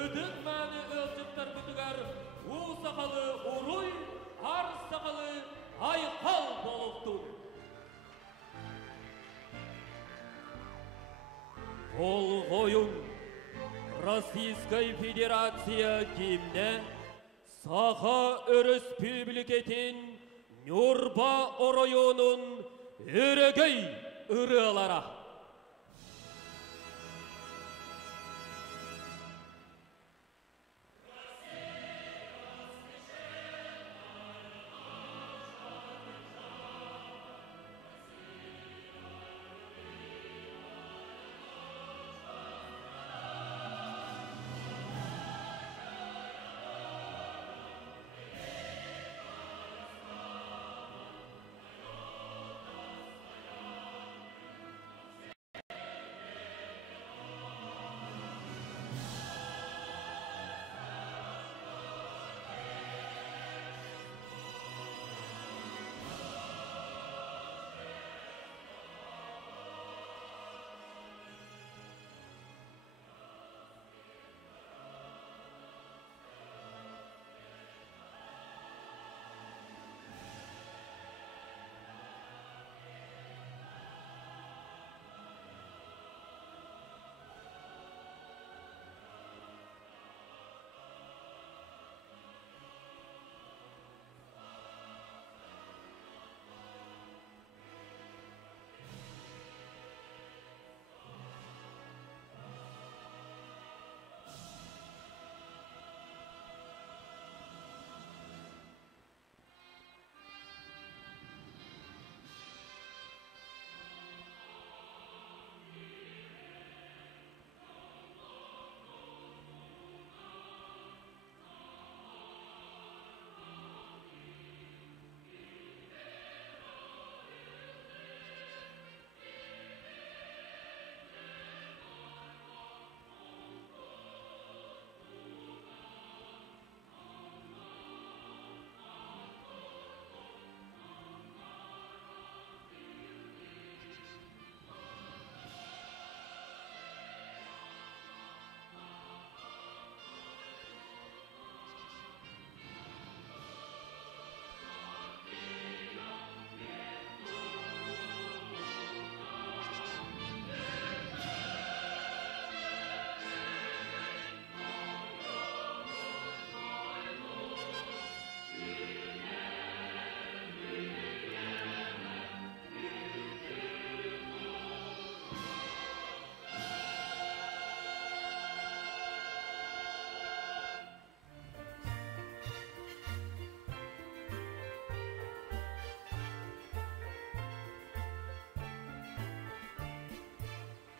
Ödün məni ölçüpler bütüger, u sakalı uruy, ar sakalı aykal boluptur. Ол oyun Российская Федерация кимне Саха Республикетін Нюрба оройонун үрегей ырылара.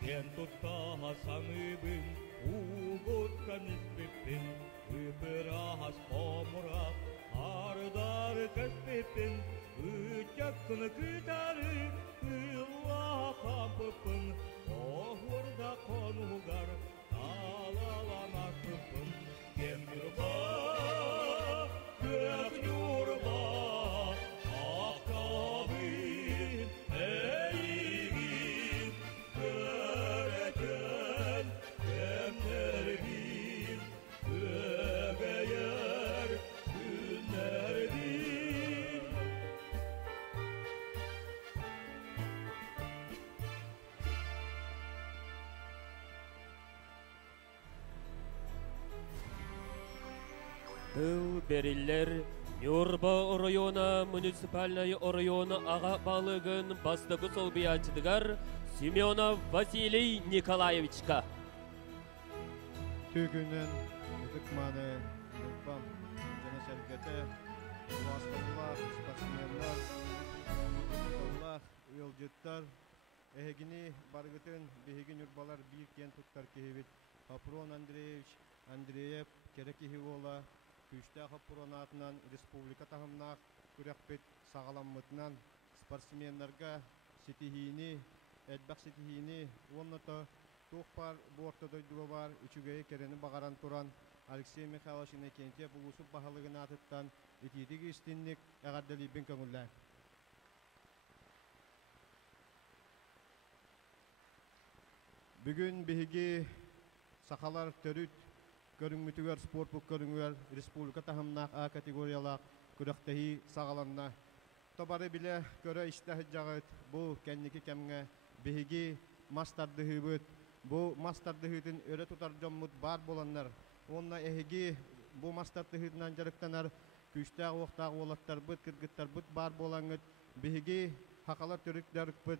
Ken tuttaa samybyn, uugutkan ispippin, ypyrahas pomura, ardar käspippin, ytjakkuna kytäry, ylla kampupun, ohurda konugar, talalan astupun, ken yurba, kök yurba, akkavin, eigin, köreken, kemnervin, kögeyer, günnervin. Тыл бериллер Нюрба района муниципальный района аға балығын бастығы солбиячыдығар Семенов Василий Николаевичка. Tügünün ıdıkmanı, ıdıkman, jana şerkete, vasıflar, sportsmenler, ıdıklar, yolcutlar, ehegini bargıtın, behegin yurbalar bir ken tuttar kehibit, Kapron Andreyev, Kerekihivola, Күшті қапыронатынан республика тағымнақ күрекпет сағаламмытынан спортсменларға сетихини, әдбәқ сетихини, онныты тоқпар бортыдойдығы бар, үчігейі керені бағаран тұран Алексей Михайлович Иннокентьев бұлысып бағалығын атыттан етедігі істінлік әғардалейбін көңілі. Бүгін бігі сақалар төріт көрүнгүтүгөр спорт бук көрүнгүөр республика тахымнак А категориялак күрөктеһи сагаланна. Тобары биле көрө истәһи жагыт бу кенники кемге биһиги мастардыһыбыт. Бу мастардыһытын өрө тутар жоммут бар боланнар. Онна эһиги бу мастардыһытынан жарыктанар күчтәг уктаг олаттар быт кыргыттар быт бар болаңыт. Биһиги хакалар төрүктөр быт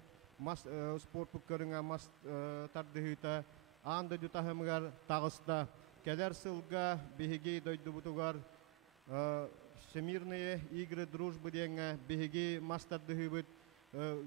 спорт бук көрүнгө мастардыһыта анда дутахымгар тагыста келер сылга биһиги дойдубутугар Всемирные игры дружбы деңе биһиги мастардыһыбыт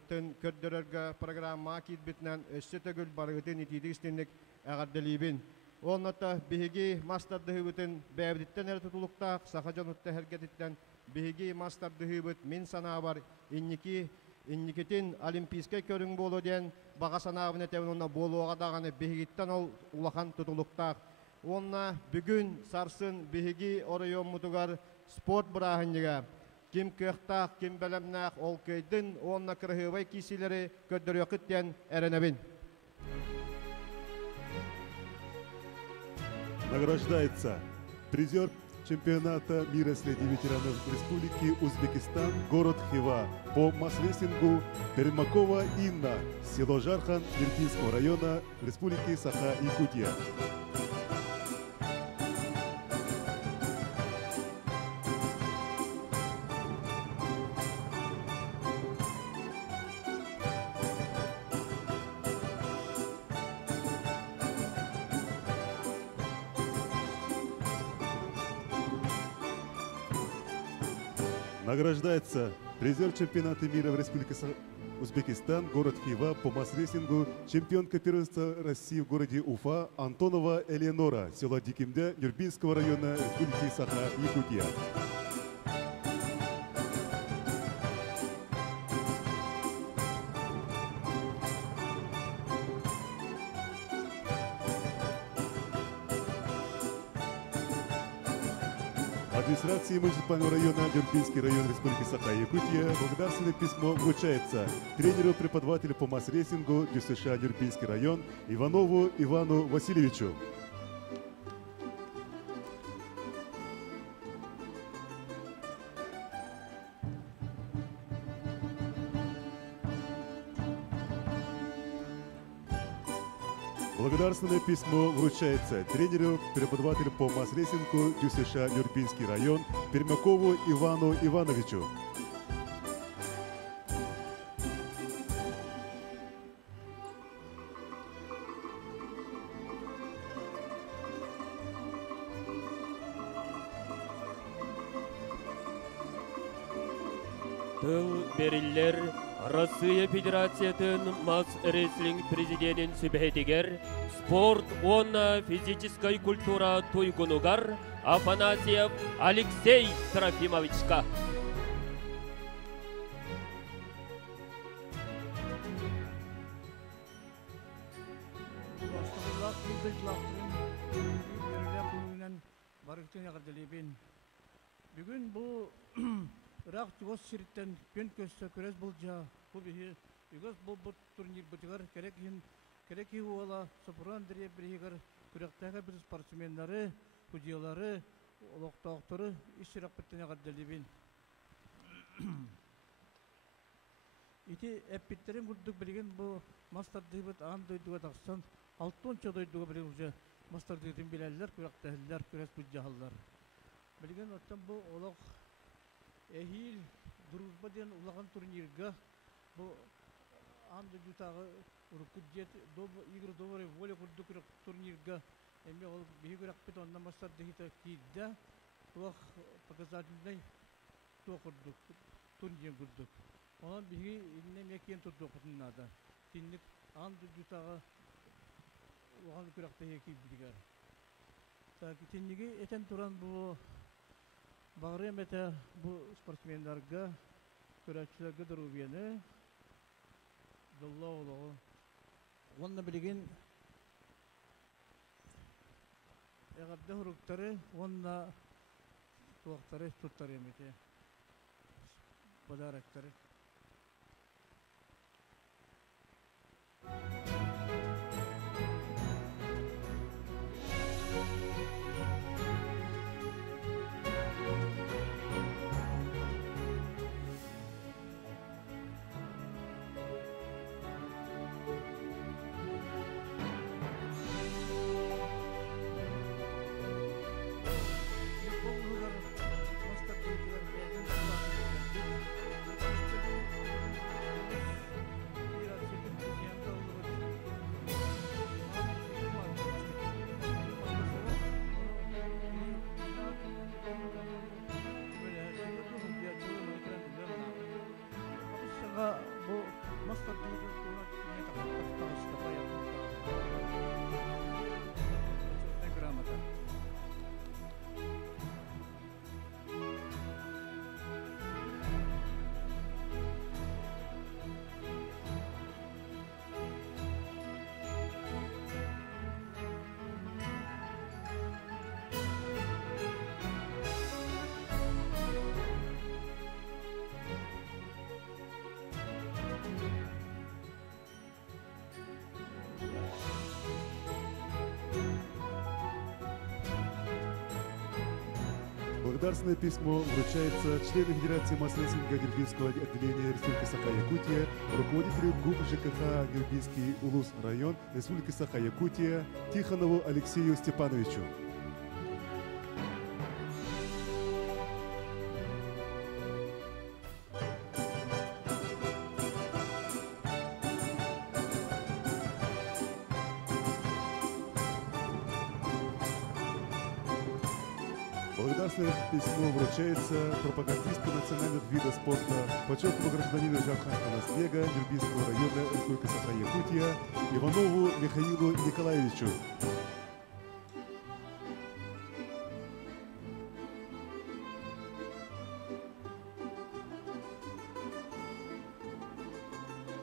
тен көрдөрөргө программа китбитнен өссөтөгүл барыгытын итидистинник агардалибин. Онната биһиги мастардыһыбытын бәбиттен эр тутулуктак сахажанутта хергетиттен биһиги мастардыһыбыт мин санаабар инникитин олимпийскай көрүң болу ден бага санаабын этебин онна болуога даганы биһигиттен ол улахан тутулуктак. Онна бүгүн сарсын биһиги оройоммутугар спорт бырааһынньыга ким кыахтаах, ким белемнаах ол көйдүн онна кырыһыбай кисилери көддөрүөкүт диэн эренебин. Награждается призер чемпионата мира среди ветеранов Республики Узбекистан, город Хива, по масс-рейтингу Пермакова Инна, село Жархан Иртинского района Республики Саха-Якутия. Награждается призер чемпионата мира в Республике Узбекистан, город Хива, по масс-рейтингу чемпионка первенства России в городе Уфа Антонова Элеонора, село Дикимдя Нюрбинского района Республики Саха-Якутия. Администрации муниципального района Нюрбинский район Республики Саха-Якутия благодарственное письмо вручается тренеру-преподавателю по масс-рейтингу ДЮСШ Нюрбинский район Иванову Ивану Васильевичу. Благодарственное письмо вручается тренеру-преподавателю по масс-рейтингу ДЮСШ Нюрбинский район Пермякову Ивану Ивановичу. Тыл бериллер Россия Федерациятын масс-рестлинг президентин сүбәйтигер, спорт онна физическая культура туйгунугар Афанасьев Алексей Трофимовичка. Бүгін бұл Irak Tugos Siritten Pön Kössä Köres Bulca bu bihi Yugos bu turnir butigar gerek ki ola Sopuran Dere Brigar Kuraktaga bir sportsmenleri kudiyaları olaqtaqtırı iştirak ettiğine kaddelibin. İti epitlerin kurduk bilgen bu master dibet an duyduğu taksan altınca duyduğu bilgen master dibin bilenler kuraktahiler köres bulcahallar. Bilgen ottan bu olaq ehil duruzba diyen ulağan turnirga bu andı jutağı urukudjet igr dovare vole kurduk turnirga emme ol bihi kurakpet ondan masar dehita kidda tuaq pakazadilday tuaq kurduk turnir kurduk ondan bihi innem yakiyen tuttuk nada tinlik andı jutağı ulağan kurakta yaki bilgar taki tinligi eten turan bu Bağırıyam ete bu sportsmenlerge, küraççilerge durubiyeni Dalla oğlu. Onunla bilgin Eğabde hurukları, onunla tuakları tuttarıyam ete Badarakları. мастер дыйбыт күйне тағыстапа яқын грамота. Благодарственное письмо вручается члену Федерации масс-рестлинга Нюрбинского отделения Республики Саха-Якутия, руководителю ГУП ЖКХ Нюрбинский Улус район Республики Саха-Якутия Тихонову Алексею Степановичу. Благодарственное письмо вручается пропагандисту национальных видов спорта, почетному гражданину Жарханского наслега Нюрбинского района Республики Саха-Якутия Иванову Михаилу Николаевичу.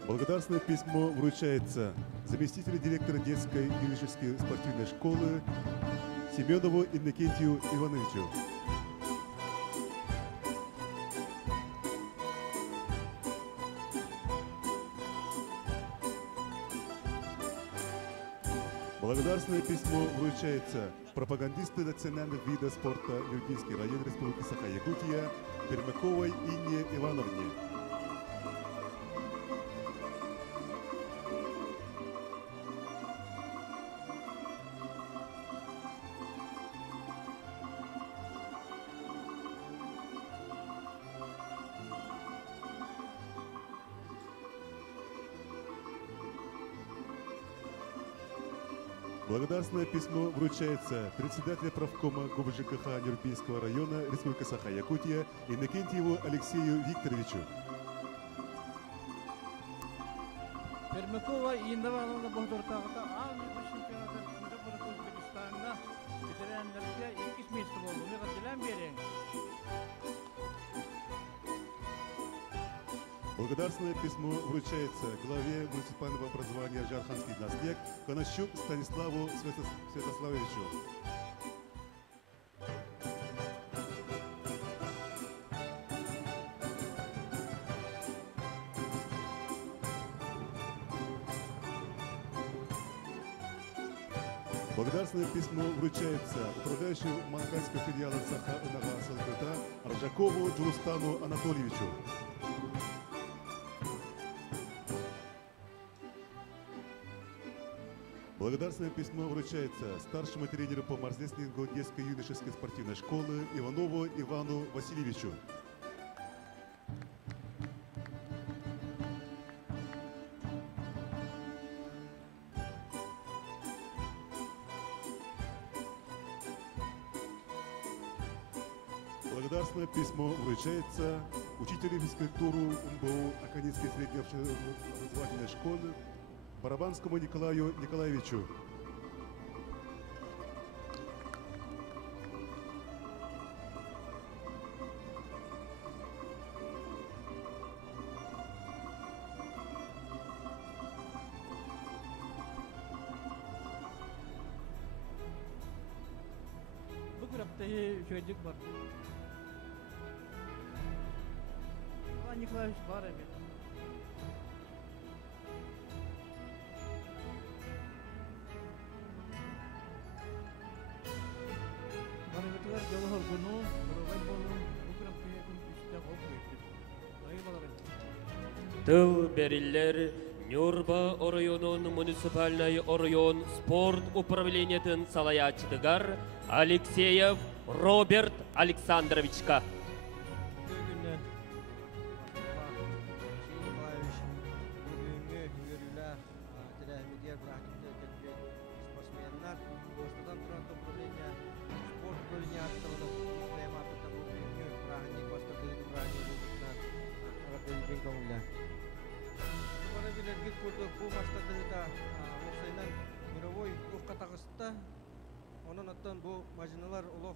Благодарственное письмо вручается заместителю директора детской юношеской спортивной школы Семенову Иннокентию Ивановичу. Благодарственное письмо вручается пропагандисту национальных видов спорта Нюрбинский район Республики Саха-Якутия Пермяковой Инне Ивановне. Благодарственное письмо вручается председателю правкома ГУБ-ЖКХ Нюрбинского района Республики Саха-Якутия Иннокентьеву Алексею Викторовичу. Пермякова Инна Ивановна Богдортағыта Алмиды чемпионаты Өзбекистанна ветеранларға 2 место болды. Меға дилен берең. Благодарственное письмо вручается главе муниципального образования Жарханский наслег Конощук Станиславу Святославовичу. Благодарственное письмо вручается управляющему Манкальского филиала Саха-Унага СЛГТ Ржакову Джулустану Анатольевичу. Благодарственное письмо вручается старшему тренеру по марс-рестлингу детской юношеской спортивной школы Иванову Ивану Васильевичу. Благодарственное письмо вручается учителю физкультуры МБУ Аканинской средней общеобразовательной школы Барабанскому Николаю Николаевичу. Bu gruptaki çocuk var. Allah Nikolaevich var evet. Barıgıtılar yolu horgunu, bırıvay bolu, bu gruptaki üstte hop büyüktür. Hayır balarım. Тыл бериллер Нюрба районун муниципальный район спорт управлениетін салаячыдыгар Алексеев Роберт Александровичка. Бүгүнү Алексей Николаевич бүгүнгү үйрүлөр телемедиа практикте кеткен спортсменнар Остадан турат управление спорт бөлүнө аттылы прайматыда бүгүнгү практик бастырды практик булган агардылбен көңүлө. Онон оттон бу мажиналар олох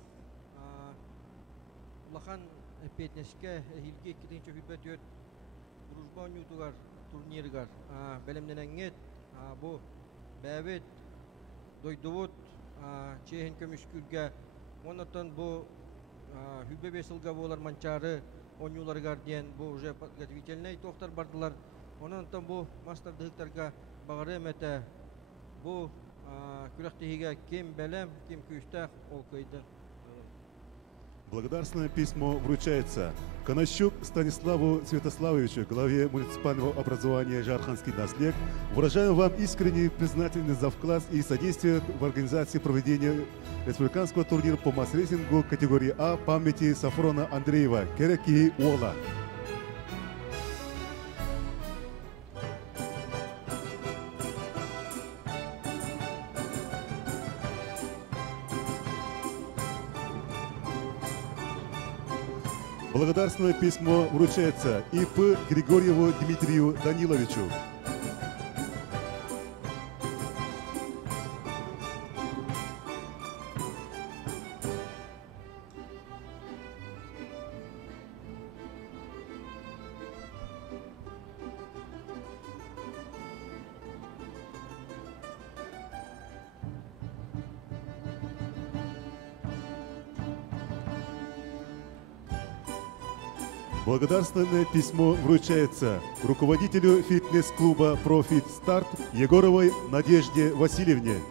улахан петнешке хилге 2-нче хүлбет өт дружба ойнутугар турниргар белемненеңет бу бәбет дойдубут чейин көмүшкүлгө онотон бу хүлбе бесылга болар манчары ойнуларгар диен бу уже подготовительный тохтар бардылар. Онотон бу мастардыктарга багары эмете бу күрәктеге кем белем, кем күштах ол кыйды. Благодарственное письмо вручается Конощук Станиславу Святославовичу, главе муниципального образования Жарханский Наслек. Выражаем вам искреннюю признательность за вклад и содействие в организации проведения республиканского турнира по масс-рейсингу категории А памяти Сафрона Андреева Кереки Уола. Благодарственное письмо вручается И.П. Григорьеву Дмитрию Даниловичу. Благодарственное письмо вручается руководителю фитнес-клуба «Профит Старт» Егоровой Надежде Васильевне.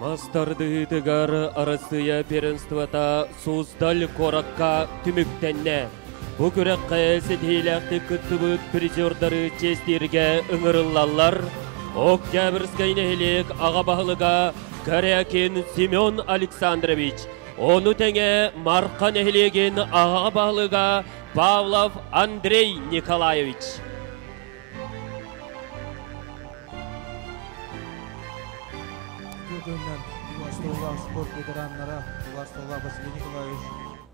Мастарды тыгар арасыя первенствота Суздаль коракка түмүктенне. Бу күрәккә сетиләкте күтүбүт призердары честирге ыңырыллалар. Октябрьская нехилек ага баһлыга Корякин Семен Александрович. Ону теңе марка нехилеген ага баһлыга Павлов Андрей Николаевич. Властова спорт ветераннара, Властова Василий Николаевич,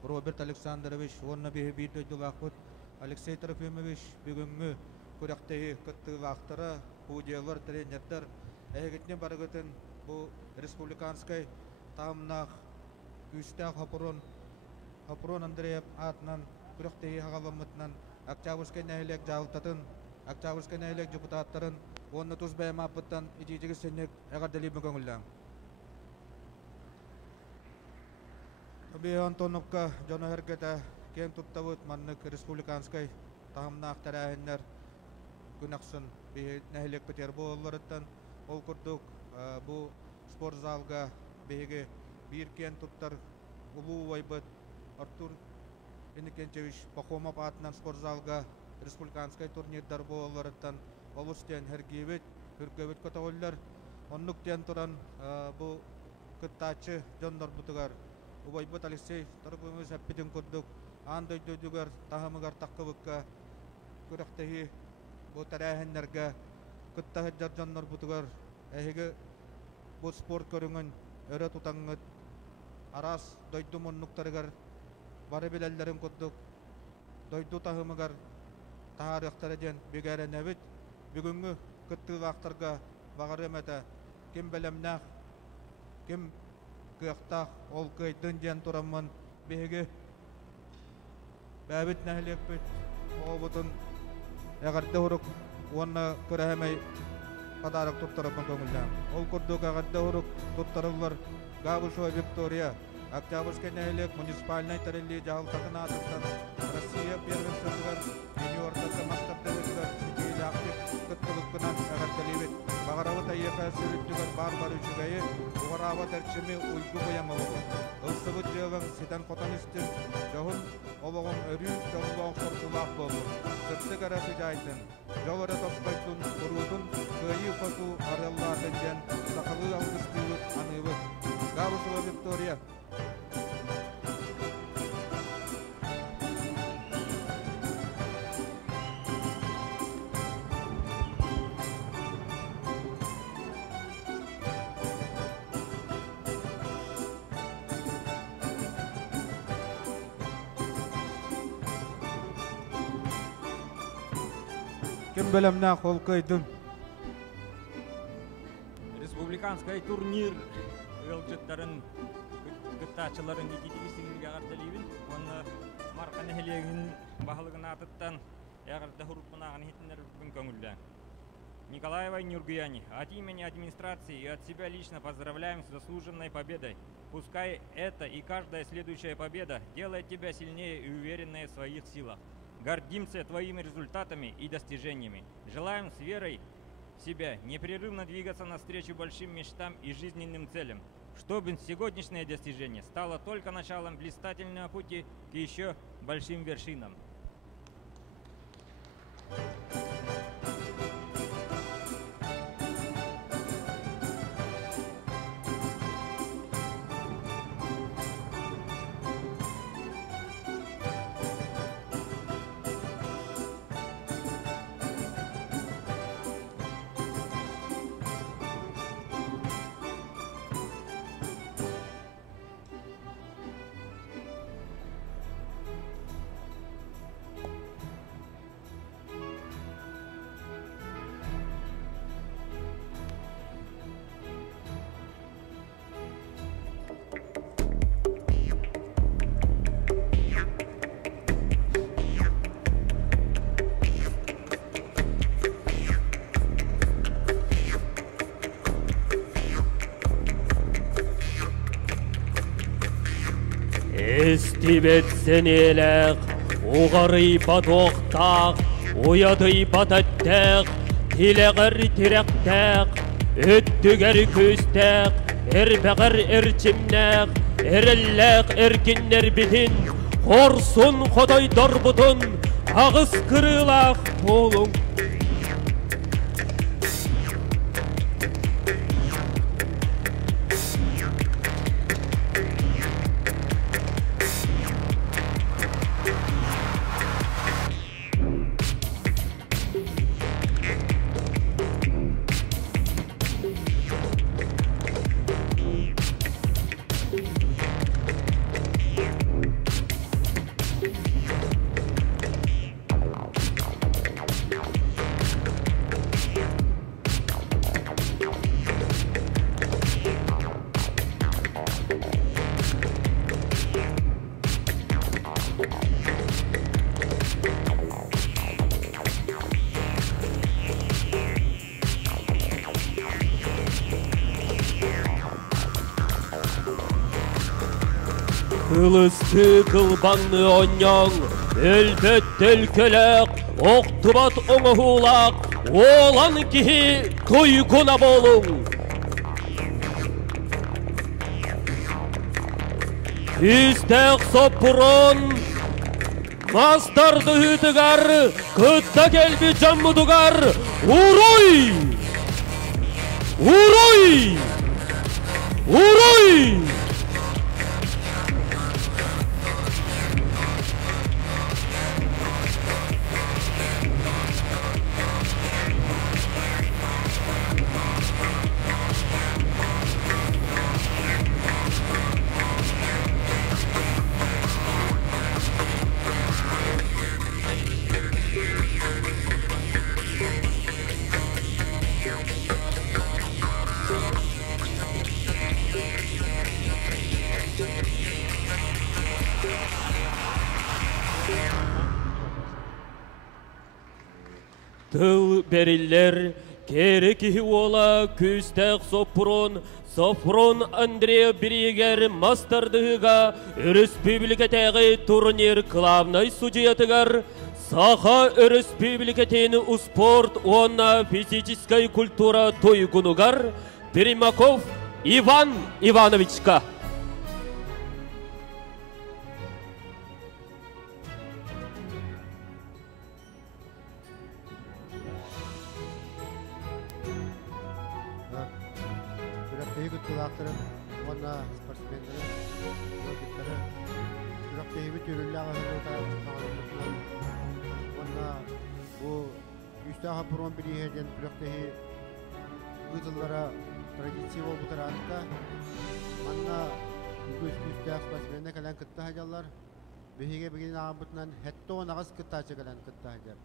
Роберт Александрович, онна бейбейт өйділақпыт, Алексей Трофимович, бүгінгі көріқтегі күттігілақтары, будиялар, тренердер, әйгетіне барығытын бұл республиканскай тамнақ күстәқ Хапурон Андреев атынан көріқтегі хағаламытынан Октябрьскай нәйлек жалытатын, Октябрьскай нәйлек депутаттарын, онны тұз бәйма апыттан итетігі сенек әғардалі мүгіңілі. Би Антоновка жона хергете кен туттабыт маннык республиканскай тамнақ тәрәһеннәр күнәксын би нәһилек битер болларыттан ол курдук бу спорт залга биге бир кен туттар улуу вайбыт Артур Эникенчевич Пахомов атынан спорт залга республиканскай турнирдар болларыттан олустен хергебет хүргебет котоллар оннук тен туран бу кыттачы жондар бутугар Убайбыт Алексей Торгумыз әппеден көрдік. Андай дөйдігер тағымығар таққыбыққа көріқтегі бұл тәрәхінлерге күттағы жаржанлар бұтығар әйгі бұл спорт көріңін өрі тұтаңғыд арас дөйді мұннықтарығар бары біләлерін көрдік. Дөйді тағымығар тағарықтары ден бігәрі нәбіт бүгінгі күттігі ақтарға бағар әмәді кем бәлемнәқ, кем кыяқтақ ол көйдін ден тұрамын бейгі бәбіт нәхілек бүт ол бұтын әғарды ұрық оны көрәмей қадарық тұттарымын көңілден. Ол күрдік әғарды ұрық тұттарылар Габышова Виктория, Октябрьский нәхілек муниципальный тәрелі жағылтатын атықтан Россия первенствоғар юниордасы мастапты өткер сетейлі актив күттіліккінен әғардалі бет. Бағарауыт әйеқа сүріттігір бар үшігайы ұғарауыт әрчімі ұйғы бұяң олығы. Ұлсығыт жығын сетен қотан істін, жоғын олығын өрі жоғылуын қорқылақ болу. Сұрттық әрәсі жайтын, жол әрі тоспайтын, ұрудың көйі қоту арылладың ден, сақылы алғыстылық анығыт. Габышова Виктория. Кем белемнә кол кыйдым. Республиканский турнир ылжыттарын гыттачыларын итигисиңге карталыбын. Оны марканы хелегин баһалыгын атыттан ягырда хуруппунагын хитнер бүкүн көңүлдө. Николаева Нюргияни, от имени администрации и от себя лично поздравляем с заслуженной победой. Пускай эта и каждая следующая победа делает тебя сильнее и увереннее в своих силах. Гордимся твоими результатами и достижениями. Желаем с верой в себя непрерывно двигаться навстречу большим мечтам и жизненным целям, чтобы сегодняшнее достижение стало только началом блистательного пути к еще большим вершинам. Эстибет сенелек, уғары батоқтақ, уяды бататтақ, тилегір тиректақ, өттігер көстақ, әрбәғір әрчімнақ, әрілләқ әркіннер бітін, хорсын қодай дорбутын, ағыз кырылақ болың. Kılıstı kılbanlı onyan, elbet telkelek, oktubat onu hulak, olan ki tuyguna bolun. Üstek sopron, mastardı hütügar, kıtta gelbi cammudugar, uruy! Uruy! Uruy! Тыл бериллер, кереки ола күстек Сопрон Андрея Бригер мастардыга республикатегі турнир главной судьятыгар Саха республикатені у спорт онна физическая культура тойгунугар Перемаков Иван Ивановичка. Kulakların, ona sportsmenlerin, yolculukları, sürekli türlü ağırlıklar, ona bu üstahı program biriyheden sürekli ıdıllara tradisiyon bu tarafta, ona üstahı sportsmenler kalan kıtta hacalar, behige begin ağabeyden hatta ona az kıtta kalan kıtta hacar.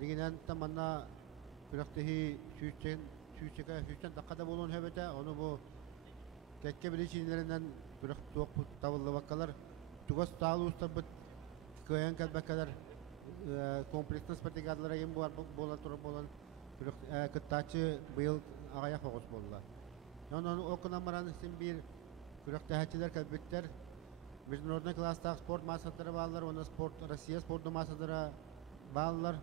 Liginen tamanna kürektehi süyçeken dakikada bolon hebete onu bu kekke bileşinlerinden kürek tuğuk tavıllı bakkalar tuğas tağlı ustabıt köyen kadar kompleksli spatigadlara yem bolan turup bolan kürek kıttaçı bu yıl ağaya fokus bollar. Yani okunan için bir kürek tehaçiler kadbetler bizim orada klasta sport masatları bağlılar, ona sport Rusya sportu masatları bağlılar.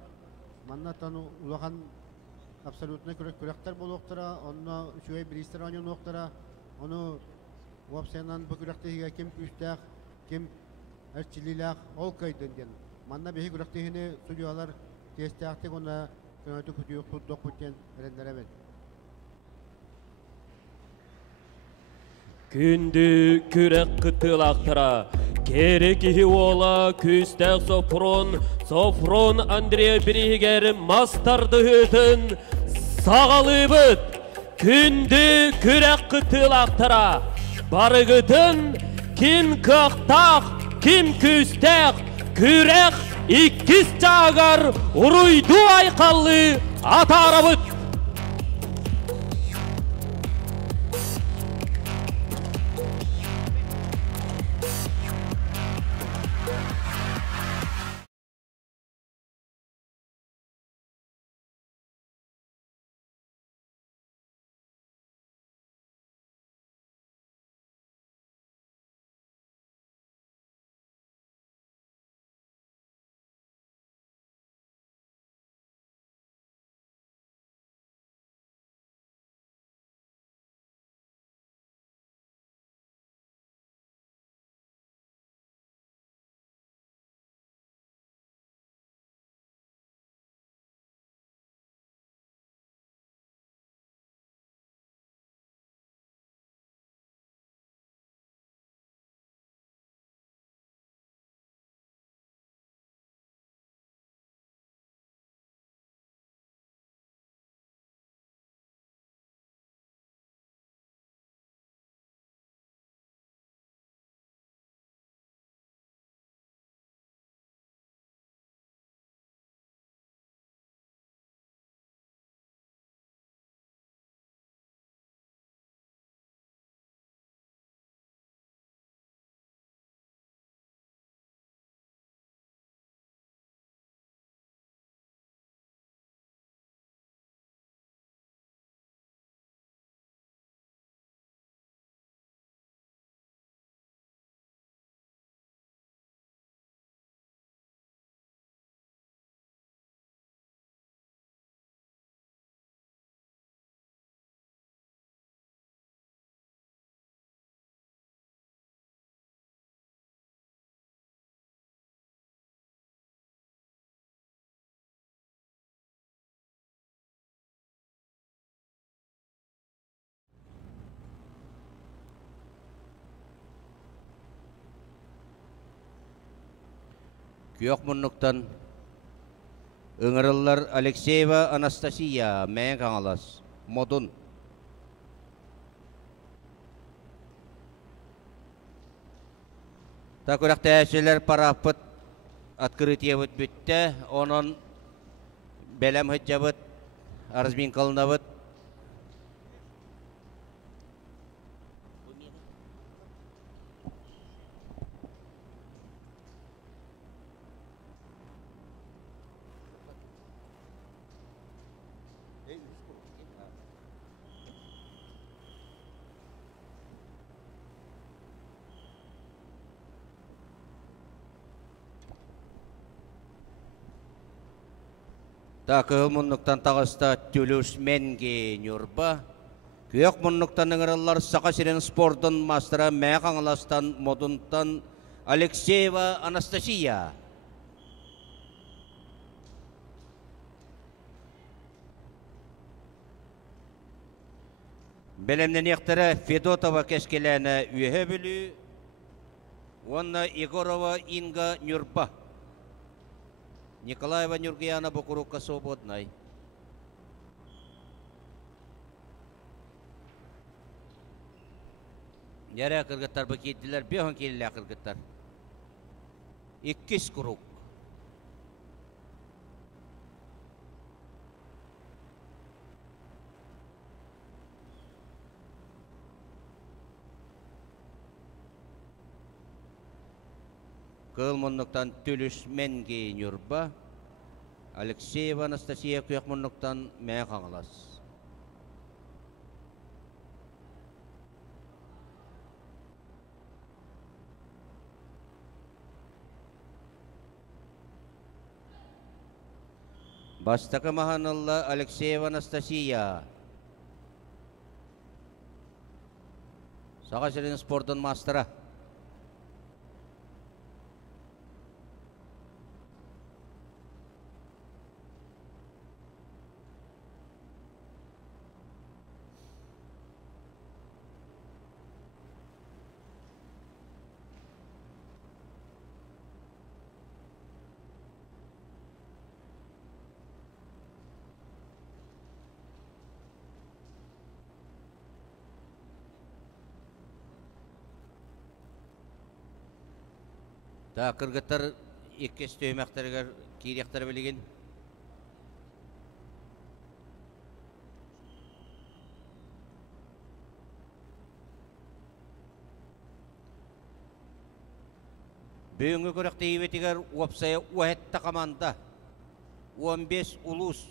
Manna tanu ulahan absolutne kürekler buluqtıra, onu şöyle bir istiranyon noktıra, onu vapsenan bu kürektehiga kim küstaq, kim erçililaq ol kaydın den. Manna behi kürektehini sucualar testaqtık ona könötü kütüyük tuttuq kütten erenlere ben. Күнді күрек қытылақтыра, керекіхі ола күстәк Софрон Андрея Бригер мастарды үтін сағалы бұд. Күнді күрек қытылақтыра, барығытын кім көқтақ, кім күстәк, күрек иккіз жағар ұруйду айқалlı атары бұд. Kuyokmunluktan Ыңырыллар Алексеева Анастасия мәң аңалас модун. Та көрәкті әшелер парапыт открытие бұд бүтті, onun бәлем хүтчә бұд, арызбин қалына бұд. Takıl munnuktan tağısta tülüs mengi nürba. Kuyok munnuktan ыңырыллар Сақасирен спортын мастера мәң аңластан модунтан Алексеева Анастасия. Белемнен ектері Федотова кешкеләні үйе білі. Онна Егорова Инга Нюрба. Николаева Нюргияна Бокурукка свободной. Яря кыргыттар бакеттилер, бехан келілі кыргыттар. 2 круг. Kılmınlıktan Tülüs Mengeyin Yurba, Alexeyeva Anastasiya Kuyakmınlıktan Мәң Қаңылас. Бастакы Маханылла Алексеева Анастасия. Саға жерін спорттың мастера. Та кыргыттар иккес төймәктәргә кирәктәр белеген. Бүгінгі көрәкте ебетігер опсая уәтті команда 15 улус.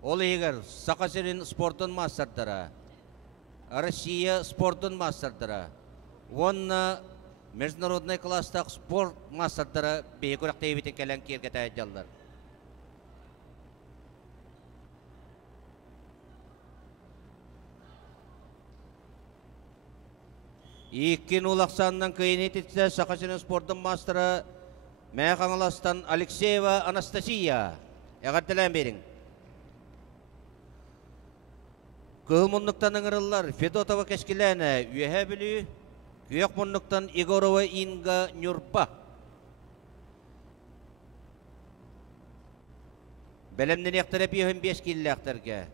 Ол егер Сақасерин спортын мастардыра, Россия спортын мастардыра, онна международный класстағы спорт мастардыра бей көрәкте ебетік кәлән кергеті әйдялар. Иккен улақсанынан күйін ететсе Сақасерин спортын мастары Мәң Қаңыластан Алексеева Анастасия. Әғаттілән берің. Кылмынлықтан ыңырылар Федотова кәшкіләні үйәе білі, Күйекмұнлықтан Игорова Инга Нюрба. Бәлемнен яқтырып 25 келләқтірге.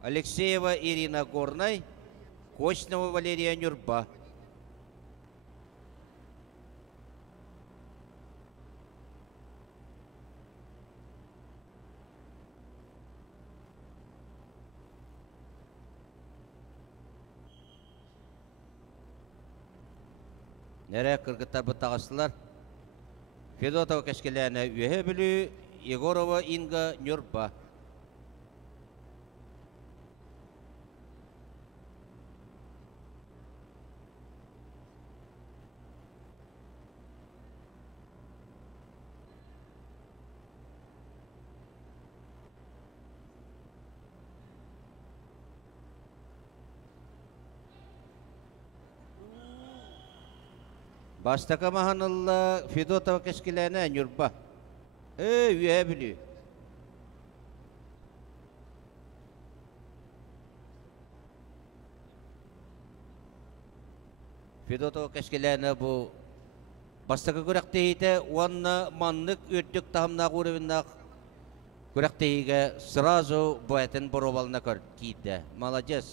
Алексеева Ирина Горнай, Кочнова Валерия Нюрба. Нәрі кыргыттар бұттағасылар. Федотова кәшкеләні үйе білі, Егорова Инга Нюрба. Бастака Маханылла Федотова кәшкеләні Нюрба. Үйе білі. Федотова кәшкеләні бұл бастака көрәктейді, онна манлык өттік тағымна көрівіннақ көрәктейге сразу бұәтін бұровалына көр кейді. Молодец.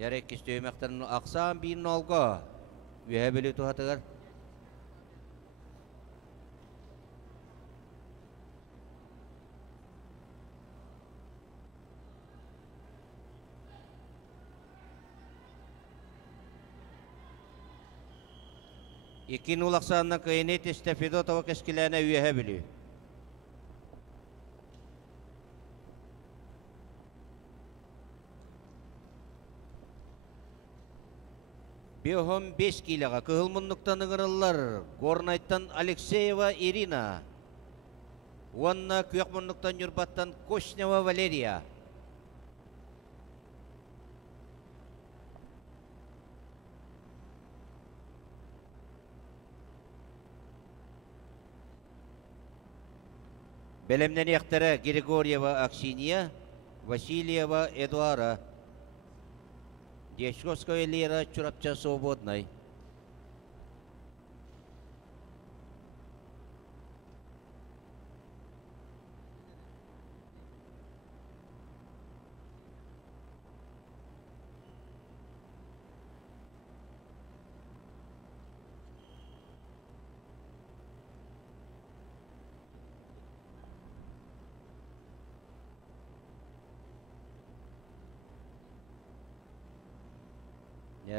Ярек кестөймәктерін ақсан бейін алға. Үйе білі тұхатығар. Екін ұлақсанына күйінет есті Федотова кәшкіләні үйе білі. Беғым 5 келеға кығылмынлықтан ұғырылар. Горнайттан Алексеева Ирина. Онна Күйекмынлықтан Нюрбаттан Кошнева Валерия. Бәлемнен яқтары Григорьева Аксинья, Васильева Эдуара. Дешковская Лера Чурапча свободной.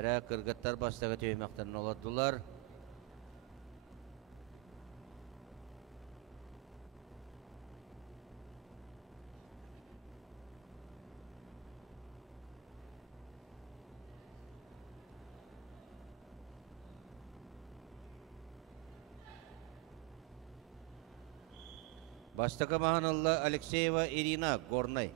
Әрі кыргыттар бастағы түймектарын оладылар. Бастығы мағанылы Алексеева Ирина Горнай.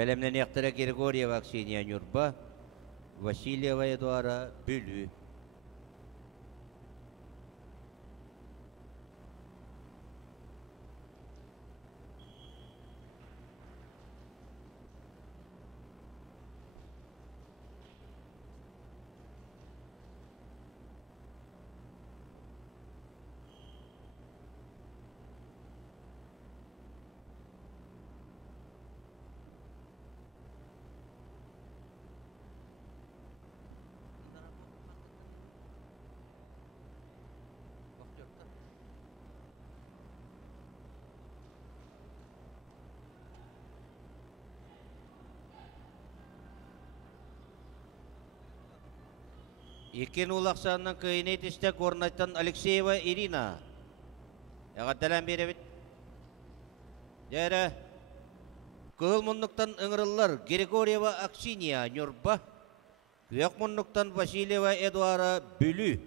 Бәлемнен яқтыра Григорьева Ксения Нюрба, Васильева Эдуара Бүлі. Икен улақсанның күйінет істек орнайтын Алексеева Ирина. Яғатталан бері бит. Дәрі. Көл мұнлықтан ұңырылар Григорьева Аксиния Нюрба. Күйек мұнлықтан Васильева Эдуара Бүлі.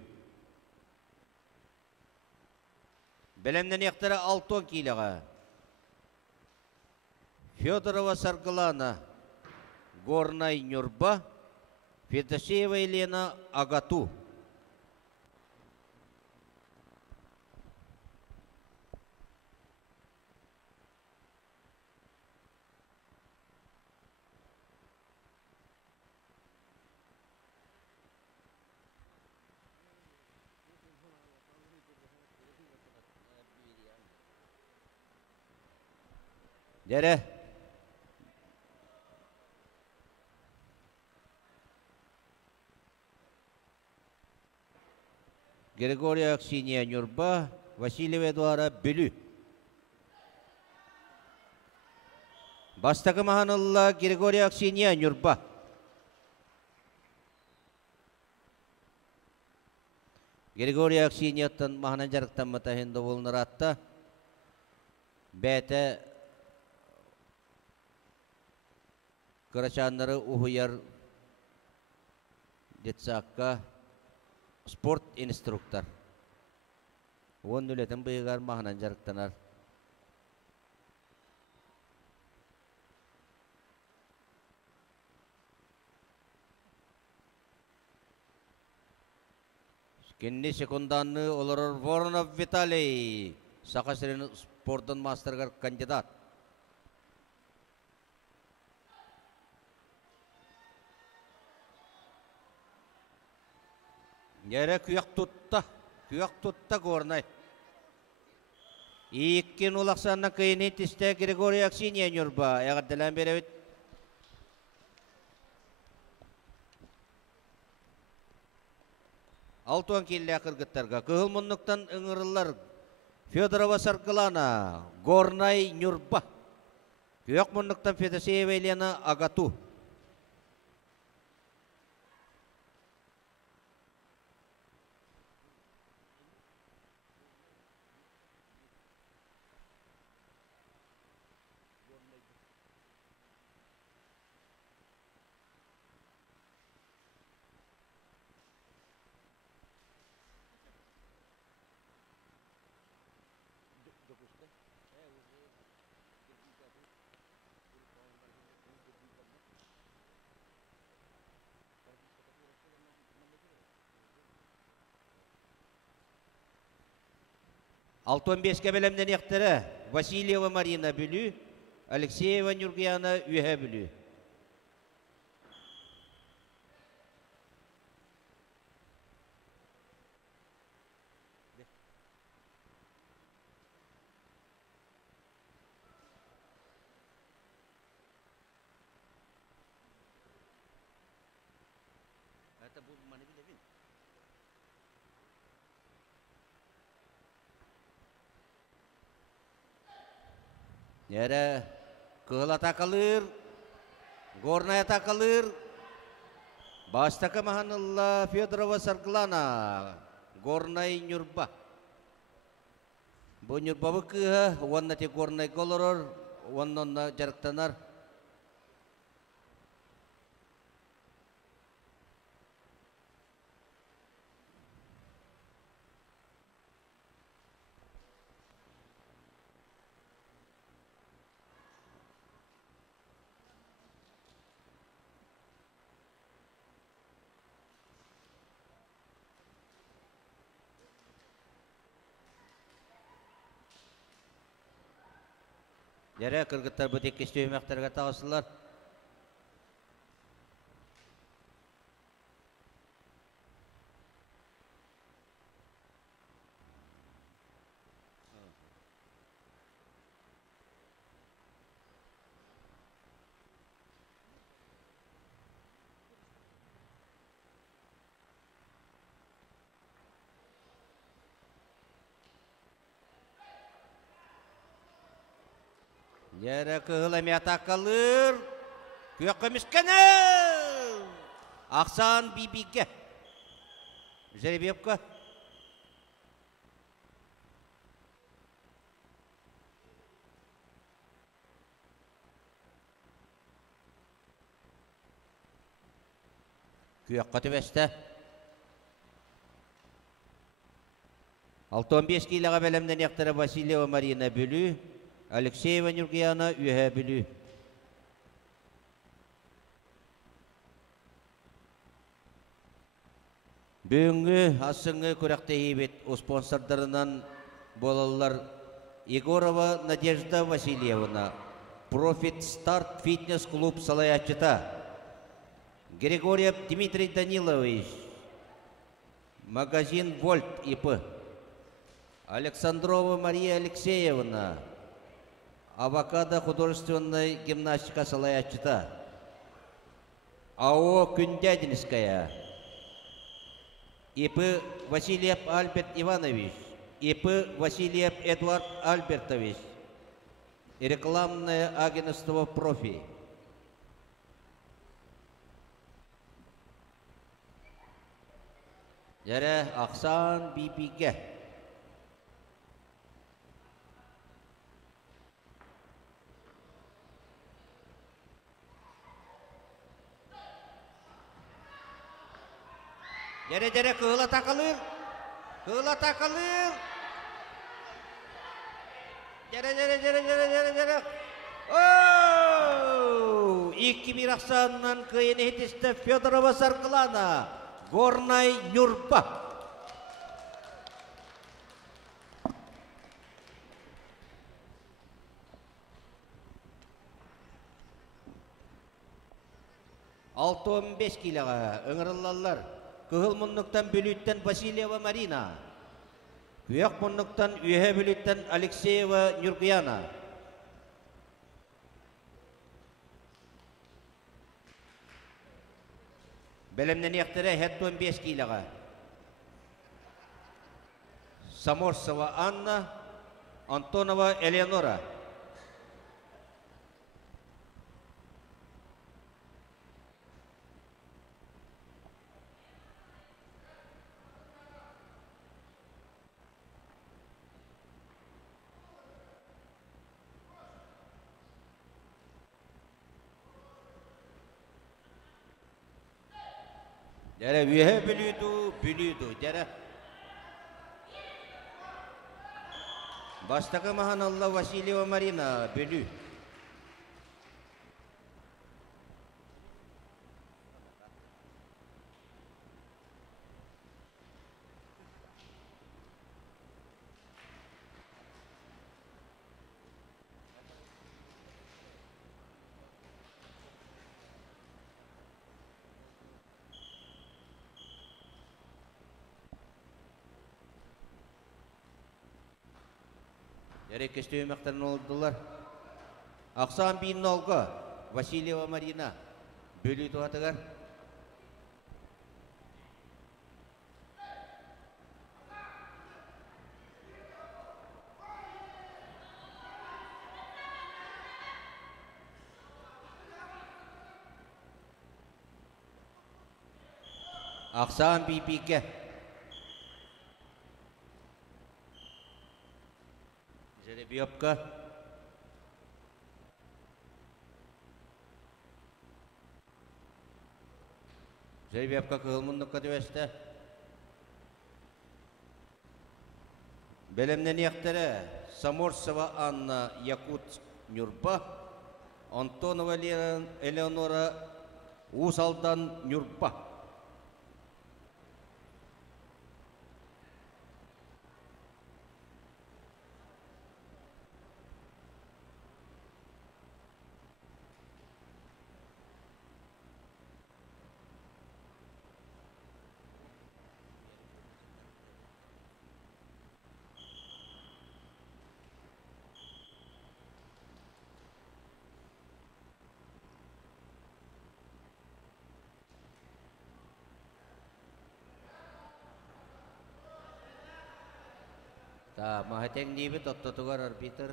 Бәлемнен яқтары 6 киліға. Федорова Саргылана Горнай Нюрба. Федосеева Елена Агату. Дәрі. Григория Аксиния Нюрба, Васильева Эдуара Бүлі. Бастағы мағанылла Григория Аксиния Нюрба. Григория Аксинияттан мағанан жарықтан мұтахынды болыныр атта. Бәті Кырачанлары ухуяр детсаққа спорт инструктор. Он үлетін бұйығар мағынан жарықтанар. Кенне секунданны оларар Воронов Виталий. Сақасырын спорттын мастергар кандидат. Нері күйек тұтта Горнай. Иккен улақсанна күйінет істе Григория Аксиния Нюрба. Яғаддалан бері бит. Алтуан келі ақырғыттарға. Күйіл мұнлықтан ұңырылар Федорова Саркылана, Горнай Нюрба. Күйек мұнлықтан Федосеева Елена Агату. Алтон беске бәлемден яқтыры Васильева Марина Бүлі, Алексеева Нюргияна Үйе Бүлі. Это бұл маны білемін. Yere kıhla takılır. Gornaya takılır. Baştaka mahanılla Fyodorova Sarklana. Gornay Nyurba. Bu Nyurba bu kıha. Wanna ti Gornay koloror. Wanna jaraktanar. Yere kırgıtlar bu tek kişi yemeklerine tağısılar. Yere kıhılamaya takılır. Kök kömüskene. Aksan Bibige. Жеребьевка. Kök kötübeste. 6-15 kiloga belemden yaktara Vasilyeva Marina Bülü. Alexeyeva Nurgiyana üye Bülü. Бүгінгі асыңы көрәқті ебет о спонсордарынан болалар Егорова Надежда Васильевна, Profit Start Fitness Club Салаячыта, Григорьев Дмитрий Данилович, Магазин Вольт ИП, Александрова Мария Алексеевна, Авокадо художественная гимнастика Салаячыта, АО Кундядинская, ИП Васильев Альберт Иванович, ИП Васильев Эдуард Альбертович, рекламное агентство «Профи». Яре Аксан Бибиге. Jere keulah takaleun. Keulah takaleun. Jere. Oh, iki miraksanan ke ini hitiste Fyodorova Sarklana, Gornay Nyurba. Altı 15 kiloga öngürülürler. Kıhıl munnuktan bülütten Vasilyeva Marina. Kıyak munnuktan üye bülütten Alexeyeva Nurgiyana. Belemden yaktire hetto 15 kiloga. Samorsova Anna, Antonova Eleonora. Jere üye bülüdü. Jere Baştaka Mahanallah Vasilyeva Marina bülü. Jere kestüymekten oldular. Aksan bin olgu Vasilyeva Marina bölü tuhatıgar. Ақсан бейбейке. Жеребьевка. Жеребьевка кылмындыққа дөсті. Белемнен яқтары Саморцева Анна Якут Нюрба, Антонова Элеонора Усалдан Нюрба. Mahateng nibi tottugar arbiter.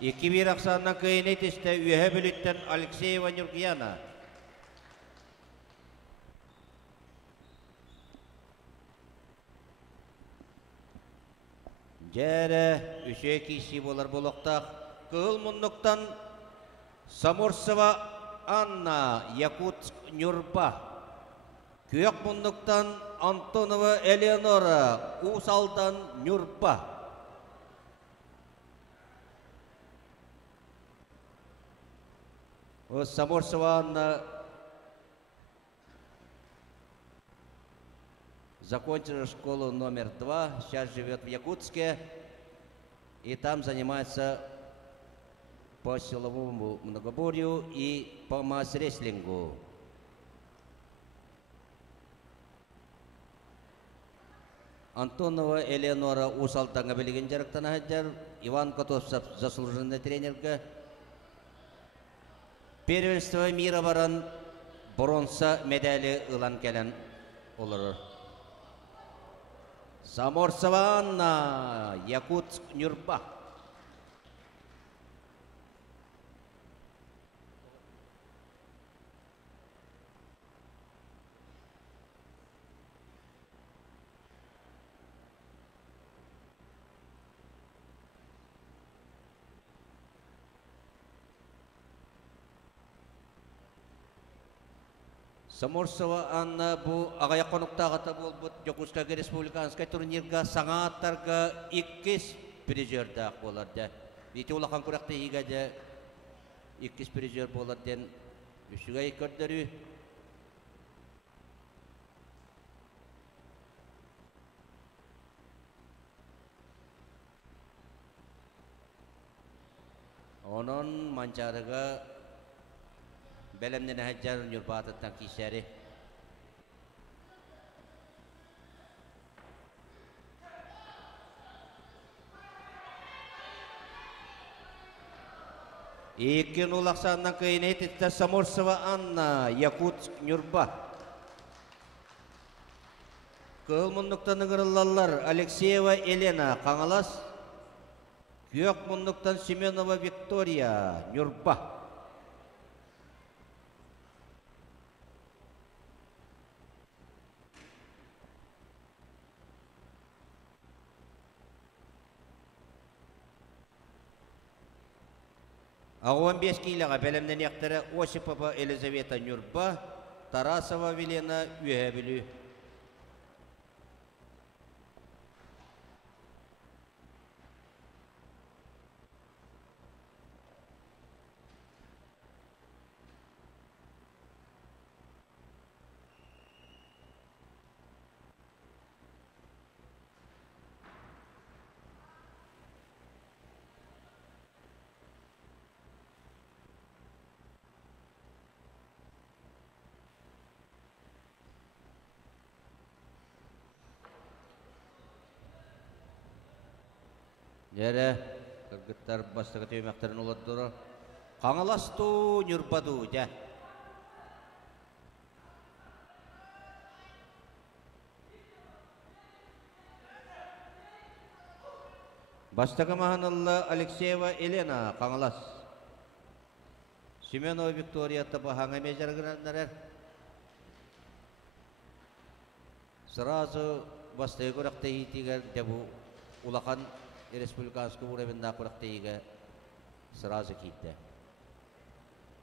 İki bir aksanına kıynet iste üye bülütten Alexeyeva Nurkiyana. Jere üçe kişi bolar bolokta kıl munnuktan Samorceva Anna Yakut Nurba. Köyok munnuktan Antonova Eleonora Usaldan Nurba. Саморцева Анна закончила школу номер 2, сейчас живет в Якутске и там занимается по силовому многоборью и по масс-рестлингу. Антонова Элеонора Усалтанга билген жарыктан хаджар, Иван Котовцев заслуженный тренерга. Первенство мира баран бронза медали ылан келен олар. Саморцева Анна Якут Нюрба. Саморцева Анна бу агая конуктагата болбут Якутская республиканская турнирга саңааттарга 2 призерда боларда. Бити улахан куракта игада 2 призер боларден үшүгай көрдөрү. Onun mancarıga Belemden hajar Nurbat'tan kişeri. İkin ulaksandan kıynet etti Samorceva Anna Yakut Nurba. Kılmunduktan ıngırılallar Alexeyeva Elena Kangalas. Köyok munduktan Simenova Victoria Nurba. Ағуан 5 килаға бәлемнен яқтары Осипова Елизавета Нюрба, Тарасова Велена Үйәбілі. Yere kırgıtlar bastığı tüymeklerin oladığı Kanalastu Nurpadu ya. Bastığı mahanallı Alexeyeva Elena Kangalas. Simenova Victoria tabi hangi mecergıranlar Сразу бастығы құрақтайы тегер дәбу улақан республиканскы уровенда құрақтайыға сразу кейтті.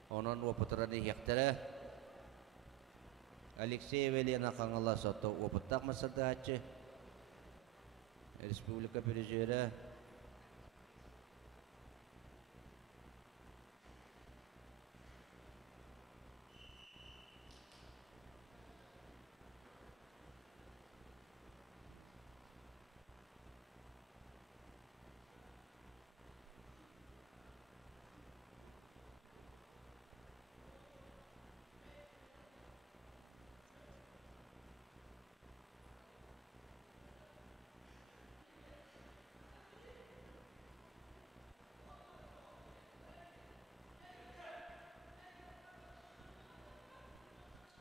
Onun опытыраны ектері Алексеев Елена қаңылы соты опыттақ масырды атчы республика президері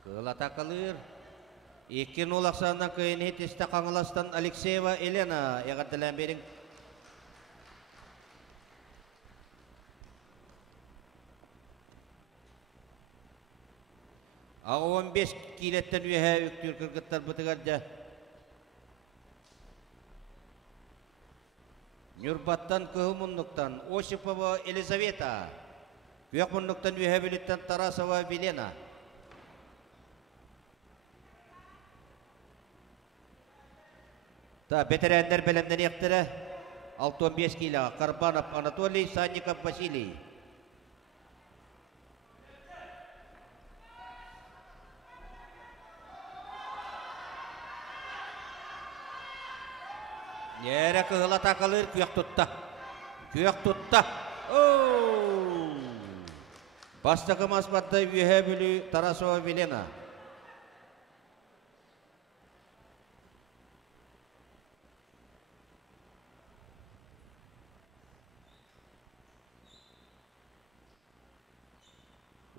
Kılata kalır. 2-0 aksandan köyün hitiste Kangalas'tan Alexeyeva Elena yakatılan berin. Ağı 15 kiletten üye üktür kırgıtlar bıtıgarca. Nurbattan Kıhılmunluk'tan Osipova Elizaveta. Kuyakmunluk'tan üye bülütten Tarasova Vilena. Ta veteranlar belemden yaktırı 6-15 kilo Karbanov Anatoly Sannikov Vasily. Yere kıhılata kalır kuyak tutta. Kuyak tutta. Bastığı masbatta üye bülü Tarasova Vilena.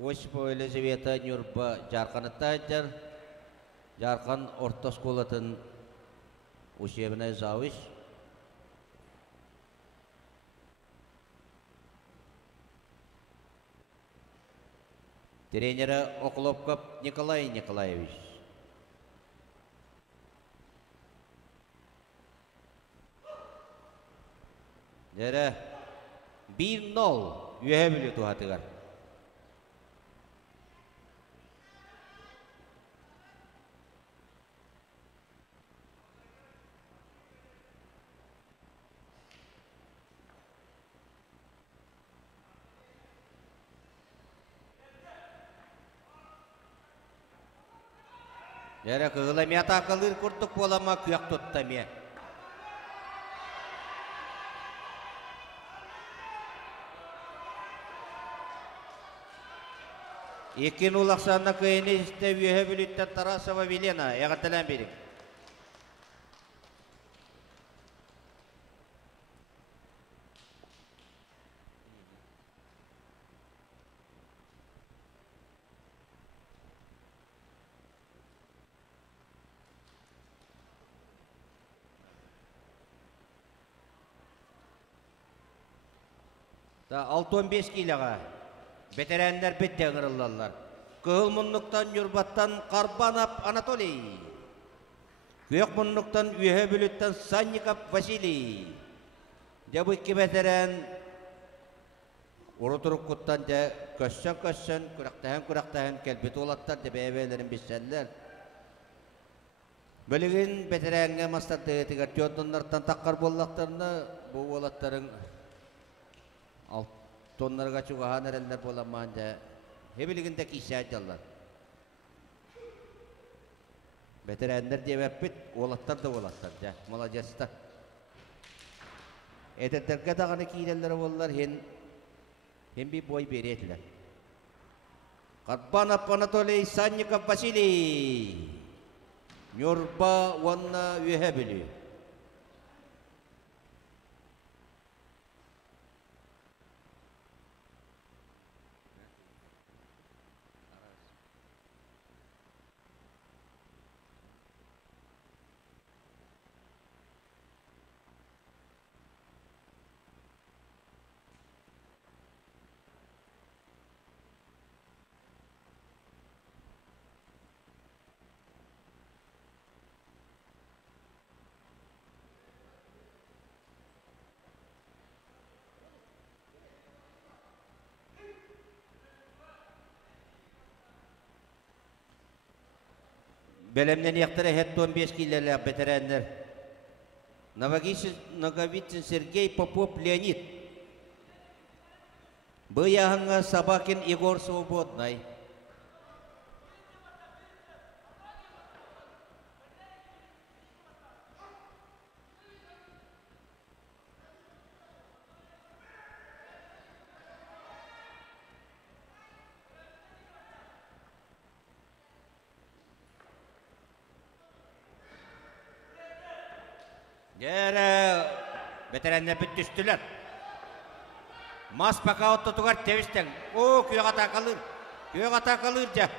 Osipova Elizaveta Nurpa Jarkan'ı ajar. Jarkan orta skolatın Usevna Zavish. Treneri Oklopkov Nikolay Nikolaevich. Yere 1-0 üye bile tuhatıgar. Yere kığılamaya takılır kurduk bolama kuyak tuttamaya. İkin ulaksanına kıyını iste üye bülütten Tarasova Vilena yağıtılan biri. Da 6-15 kiloga veteranlar bitti ağırlarlar. Kıhılmunluktan Nurbattan Karbanov Anatoly. Kuyakmunluktan üye bülütten Sannikov Vasily. Bu iki veteran uruturuk kuttan da köşsen kuraktahan kelbeti olatlar da beyvelerin bizseller. Bölügün veteranına mastardığı etigar tiyordunlardan takkar bollaklarına bu olatların tonlarga çugahan erenler bolamanca hebiliginde kişi çallar. Veteranlar cevap bit, olatlar da olatlar ya, molacasta. Etetlerge dağını kiilerler olurlar, hem bir boy beriyetler. Karbanov Anatoly Sannikov Vasily. Nurba vanna üye biliyor. Belemden yaktara het 15 killerle veteranlar. Наговицын Сергей Попов Леонид. Быяханга Собакин Егор Свободный. Veteranlar bütüştüler. Mas baka tutugar tevisten. O köyü ata kalır. Köyü ata kalırca.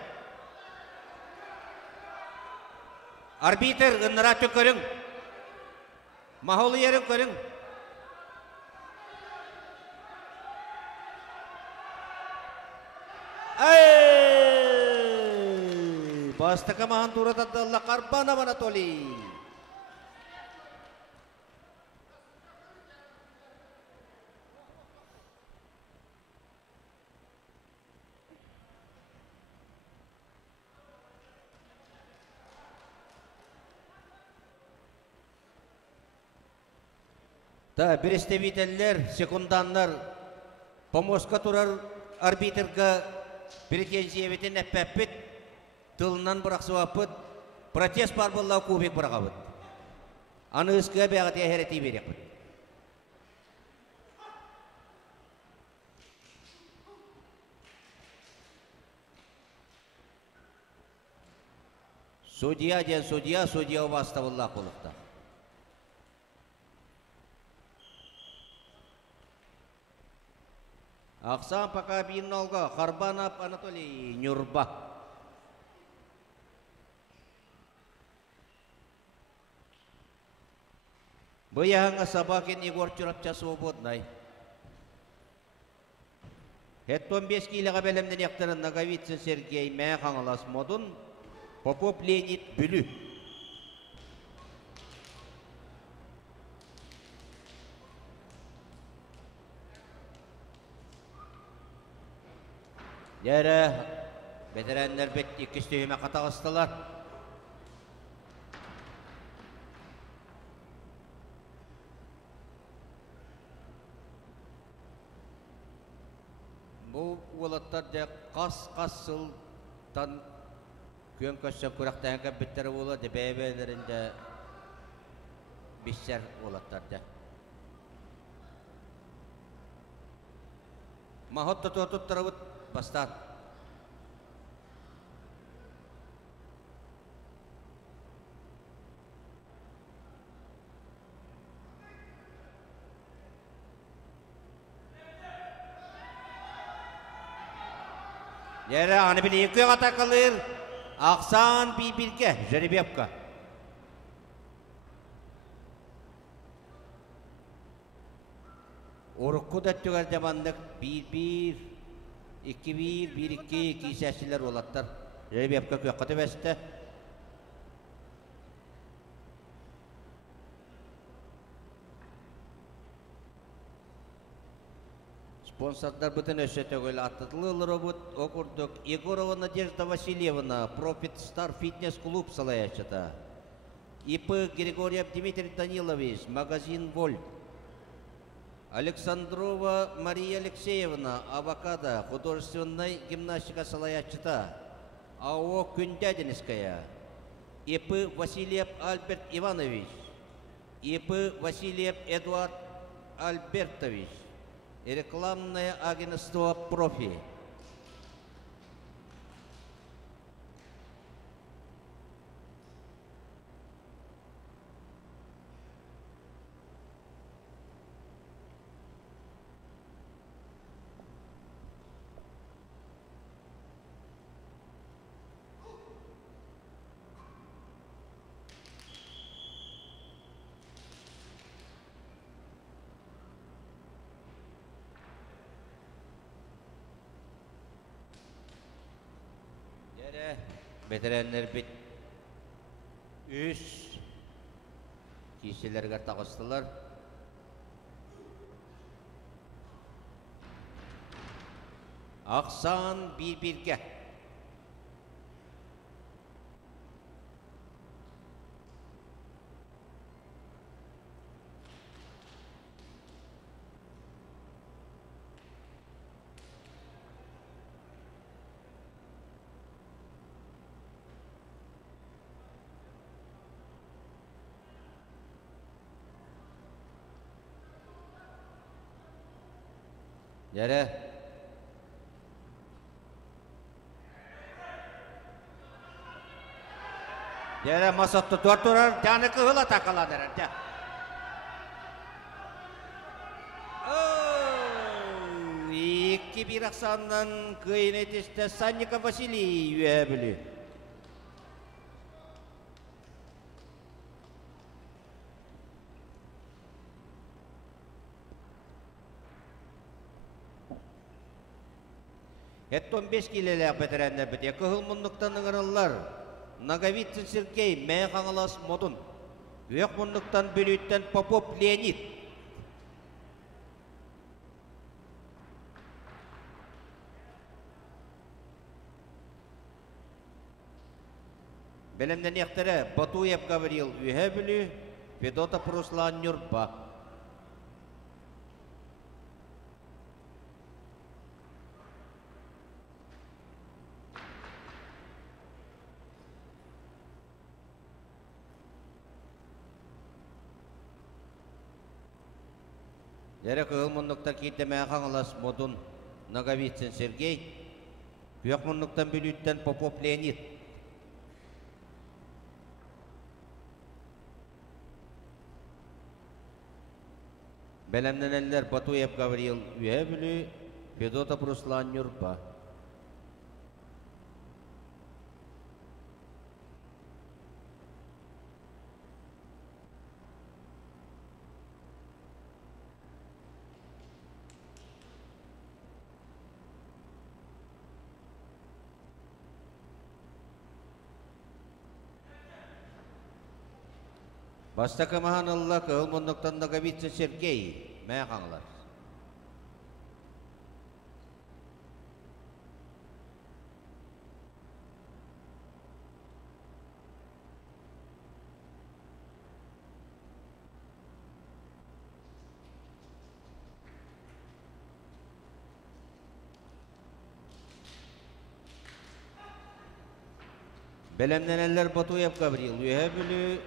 Arbiter ınıra tükörün. Maholu yerin körün. Basta kamahan turat at Allah karbana manatoli. Da biristeviteller, sekundanlar, pomoska turar arbitrga pретензиевитин эппеппит, тылынан быраксыбаппыт, протест бар болла кубик бырагабыт. Аны ыскыга бягат эхерети берекпит. Судья ден судья убаста болла кулукта. Аксан пока бинолга, Харбанов Анатолий Нюрба. Быяханга Собакин Егор Чурапча Свободный. Хеттон 5 килега белемден яктырын Наговицын Сергей Мэхаңалас Модун, Попов Леонид Бүлү. Yere veteranlar bet ikistühüme katağıstılar. Bu olatlarda kas-kasıldan köyün köşe kuraktayan bitleri ola debeybelerinde bizler olatlarda. Mahotta tutup tarafı Bastan. Yere anı bile yıkıyor kata kalır. Aksan bir bilge. Jeribiyapka. Orukku da tüger zamanlık 1-1. 2-1, 1-2 sesliler olatlar. Jeribiyapka kıyakatı beste. Спонсордар бүтін өсөте көйлі аттытылы робот окурдық Егорова Надежда Васильевна, Profit Star Fitness Club салаячыта. ИП Григорьев Дмитрий Данилович, магазин Вольт. Александрова Мария Алексеевна, Авокадо, художественная гимнастика салаячыта. АО Күндядинская. ИП Васильев Альберт Иванович. ИП Васильев Эдуард Альбертович. Рекламное агентство «Профи». Veteranlar bit üç kişilerge takıstılar. Aksan bir birge. Yere. Yere masatты torturar, canı kıhıla takaladır. İki bir aksandan kıyın etiste Sannika Vasili üyebili. Еттон 5 келелі бітірәндер біте. Кығыл ыңырылар. Наговицын Сергей, мәе қаңылас модын. Өйек мұндықтан бөліттен Попов Леонид. Білімден ектері Батуев Гаврил Үйәбілі, Федотов Руслан Нюрба. Дәрі қығыл мұндықтан кейтемәе қаңылас модын Наговицын Сергей, Өйек мұндықтан бөліттен Попов Леонид. Бәлемнен әлілер Батуев Гаврил Үйәбілі, Федотов Руслан Нюрба. Баста кымағанылла кығыл мұндықтан Наговицын Сергей, мәе қаңылар. Бәлемнен әлілер Батуев Гаврил Үйәбілі,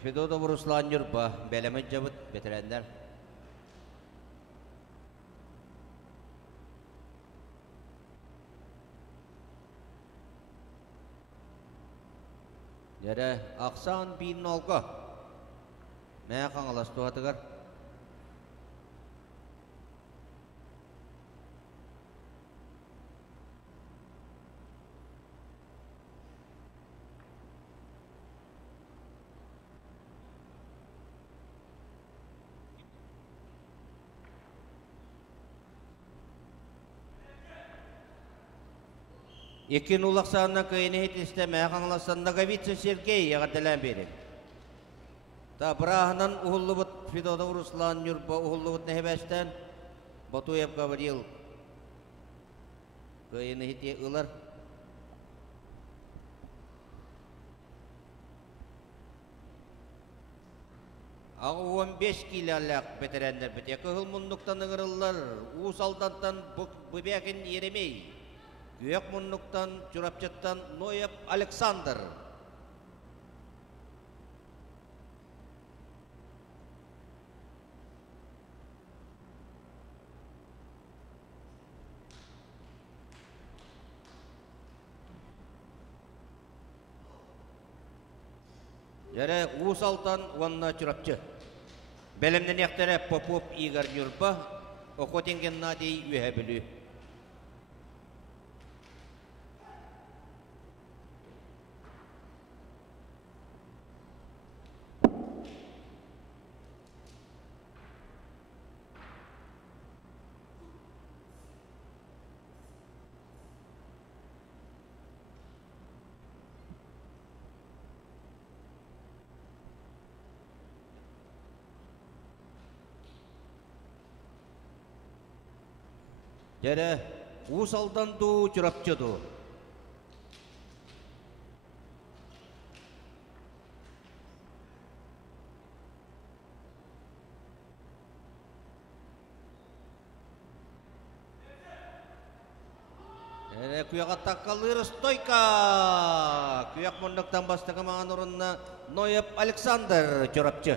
Федотов Руслан Нюрба, бәлемін жабыт бетірәндер. Дәрі ақсан бейін олға. Мәе қаңылас туғатығар. Ekin ulaqsağına kıyını etiste мәе қаңыласан Наговицын Сергей яғадылан бері. Та бірағынан ұғылы бұд Федотов Руслан Нюрба ұғылы бұд нәхебәстен Батуев Гаврил кıyını ете ұлар. Ағы 15 келелік бітірәндер біте. Кығыл мұндықтан ұңырылар, ұғыс алдантан бұбәкін еремей. Өйек мұндықтан Чурапчаттан Ноев Александр. Жәрі ұғыс алтан уанна Чурапчы. Бәлімнен ектері Попов Игорь Нюрба, Охотин Геннадий Үйәбілі. Дәрі ұғыс алданды Чурапчыды. Дәрі күйеға таққалыр стойка. Күйек мұндықтан бастығы маған ұрынна Ноев Александр Чурапчы.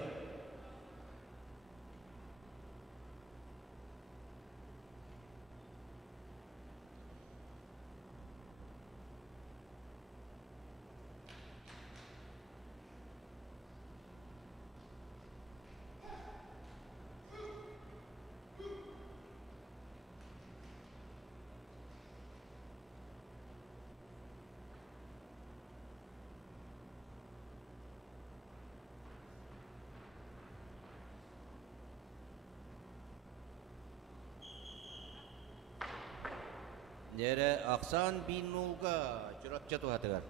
Nere Aksan bin Nulga Jurapça tuhatıgar.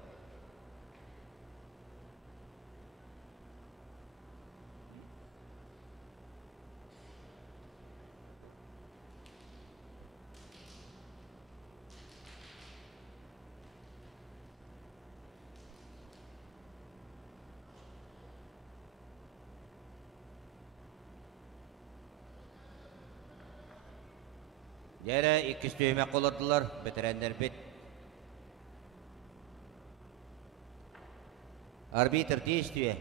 Yere ikisi tüyme kolordular, bitirenler bit. Arbitr действие.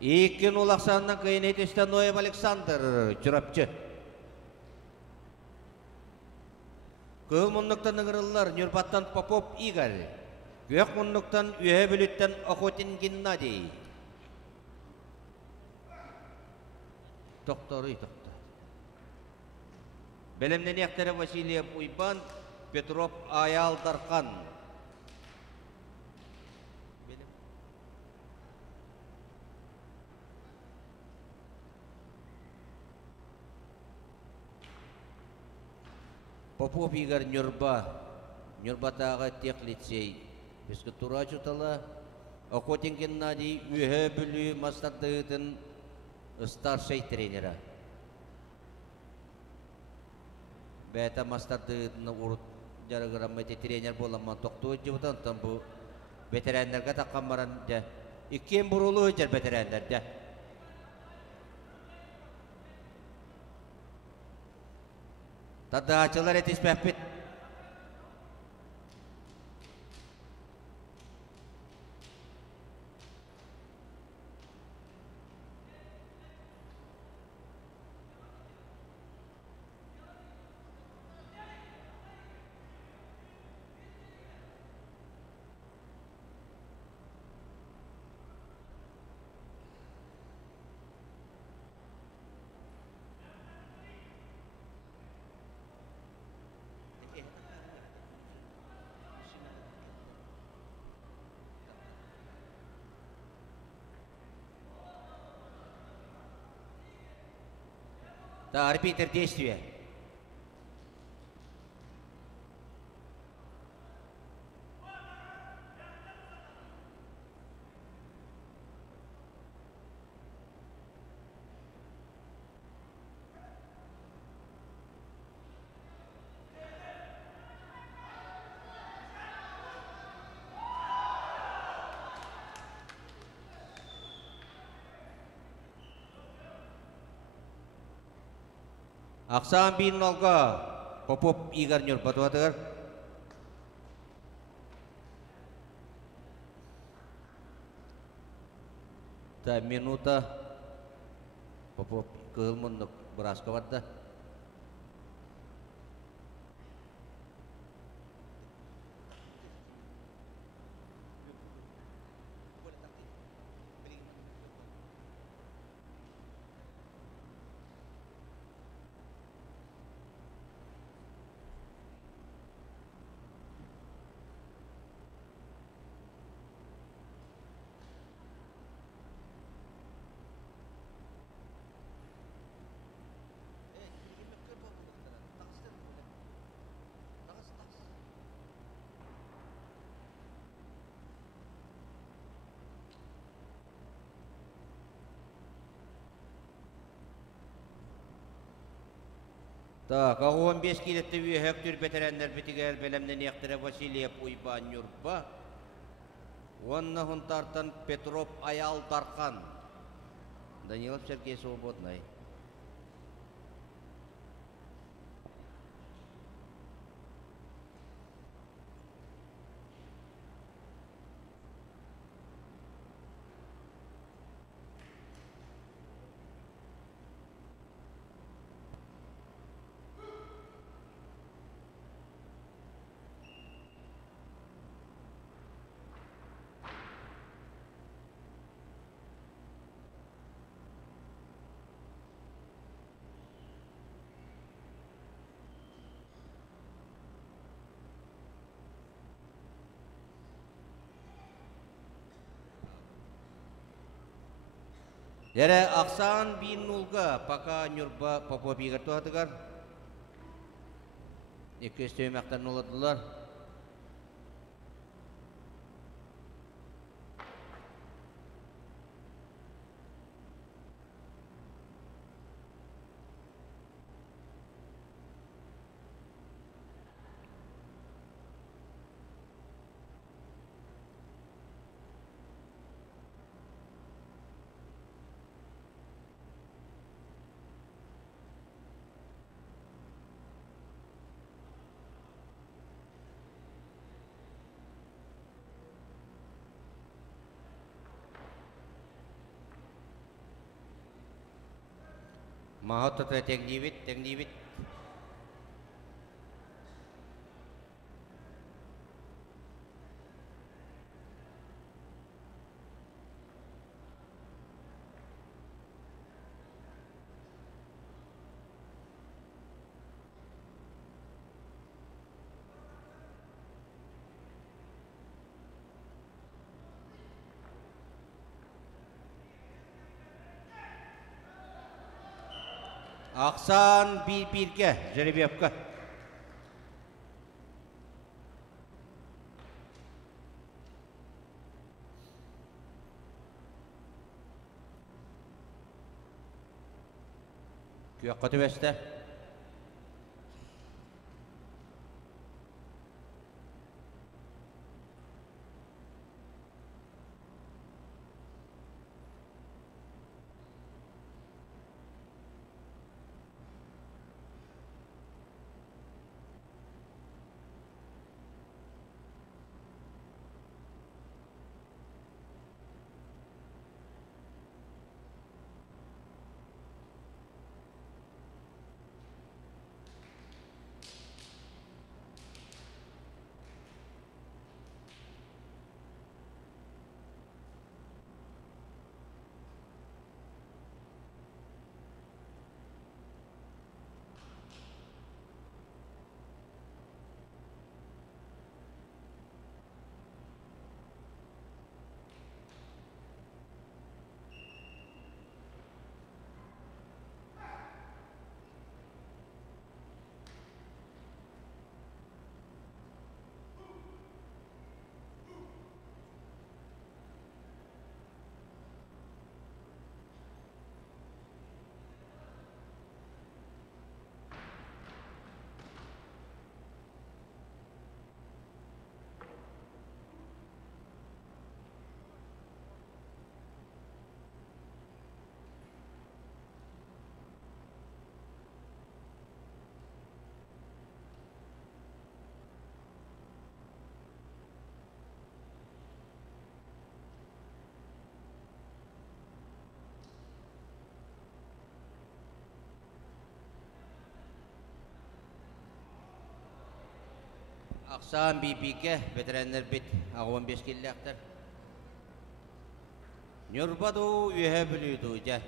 İlkin ulaqsandan kıyın etişten Noev Alexander Çırapçı. Kıl munnuktan ıngırıllar Nürbattan Popov Igor. Gök munnuktan Ühe Bülütten Okhotin Gennady. Doktoru doktor. Belemden yaktere Vasilyev Uyban, Petrov Ayal Darkan. Popov Igor Нюрбатағы тек лицей. Бізгі тұра жұтала, Окотин Геннадий Үхе Бүлі Мастардығытын старший тренера. Бәті Мастардығытын ұрыт жарығырамайды тренер боламан тоқтуы жывыдан тан бұл ветерандарға таққан баран да. Иккен бұрулы өтер ветерандар да. Тадда ачылар етіс бәппет. Да, арбитр действия. Аксан bin Nolga, Popov Igor Nurbatvatır. Ta minuta Popov kehulmun beras kawadda. Так, 15 kilitli üye tür veteranlar bitiger belemden yaktire Vasilyev Uyban Nurba. Онна хунтартан Петров Аял Тархан. Данилов Сергей Свободный. Дәрі ақсан 1-0-ға пока Нюрба Попо бейгір туғатығар. Екі өстеуі мәқтарын оладылар. Mahot to teng divit. Ақсан 1-1-ге жеребьевка. Kuyakka tübeste. Ақсан 1-1-ге ветерандар бет 15 келі ақтар. Нюрбаду үйе білуді өйде.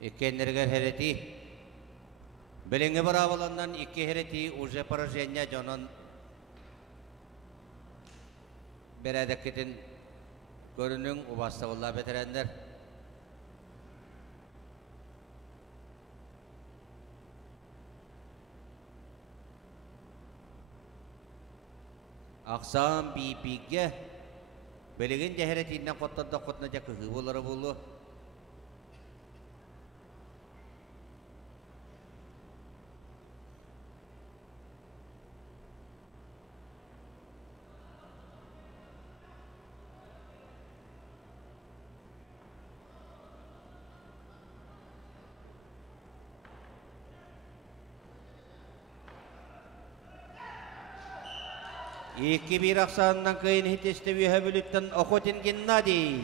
İkkenlerger hereti. Belenge baravalandan iki hereti уже поражение jonun beredeketin görünün ubastağılla veteranlar. Akşam BP'ge belegen heretinden kotta da kotna jakı hıvıları bulu. İki bir aksandan kıyın hitiste bir hebülütten Okotin Gennadi.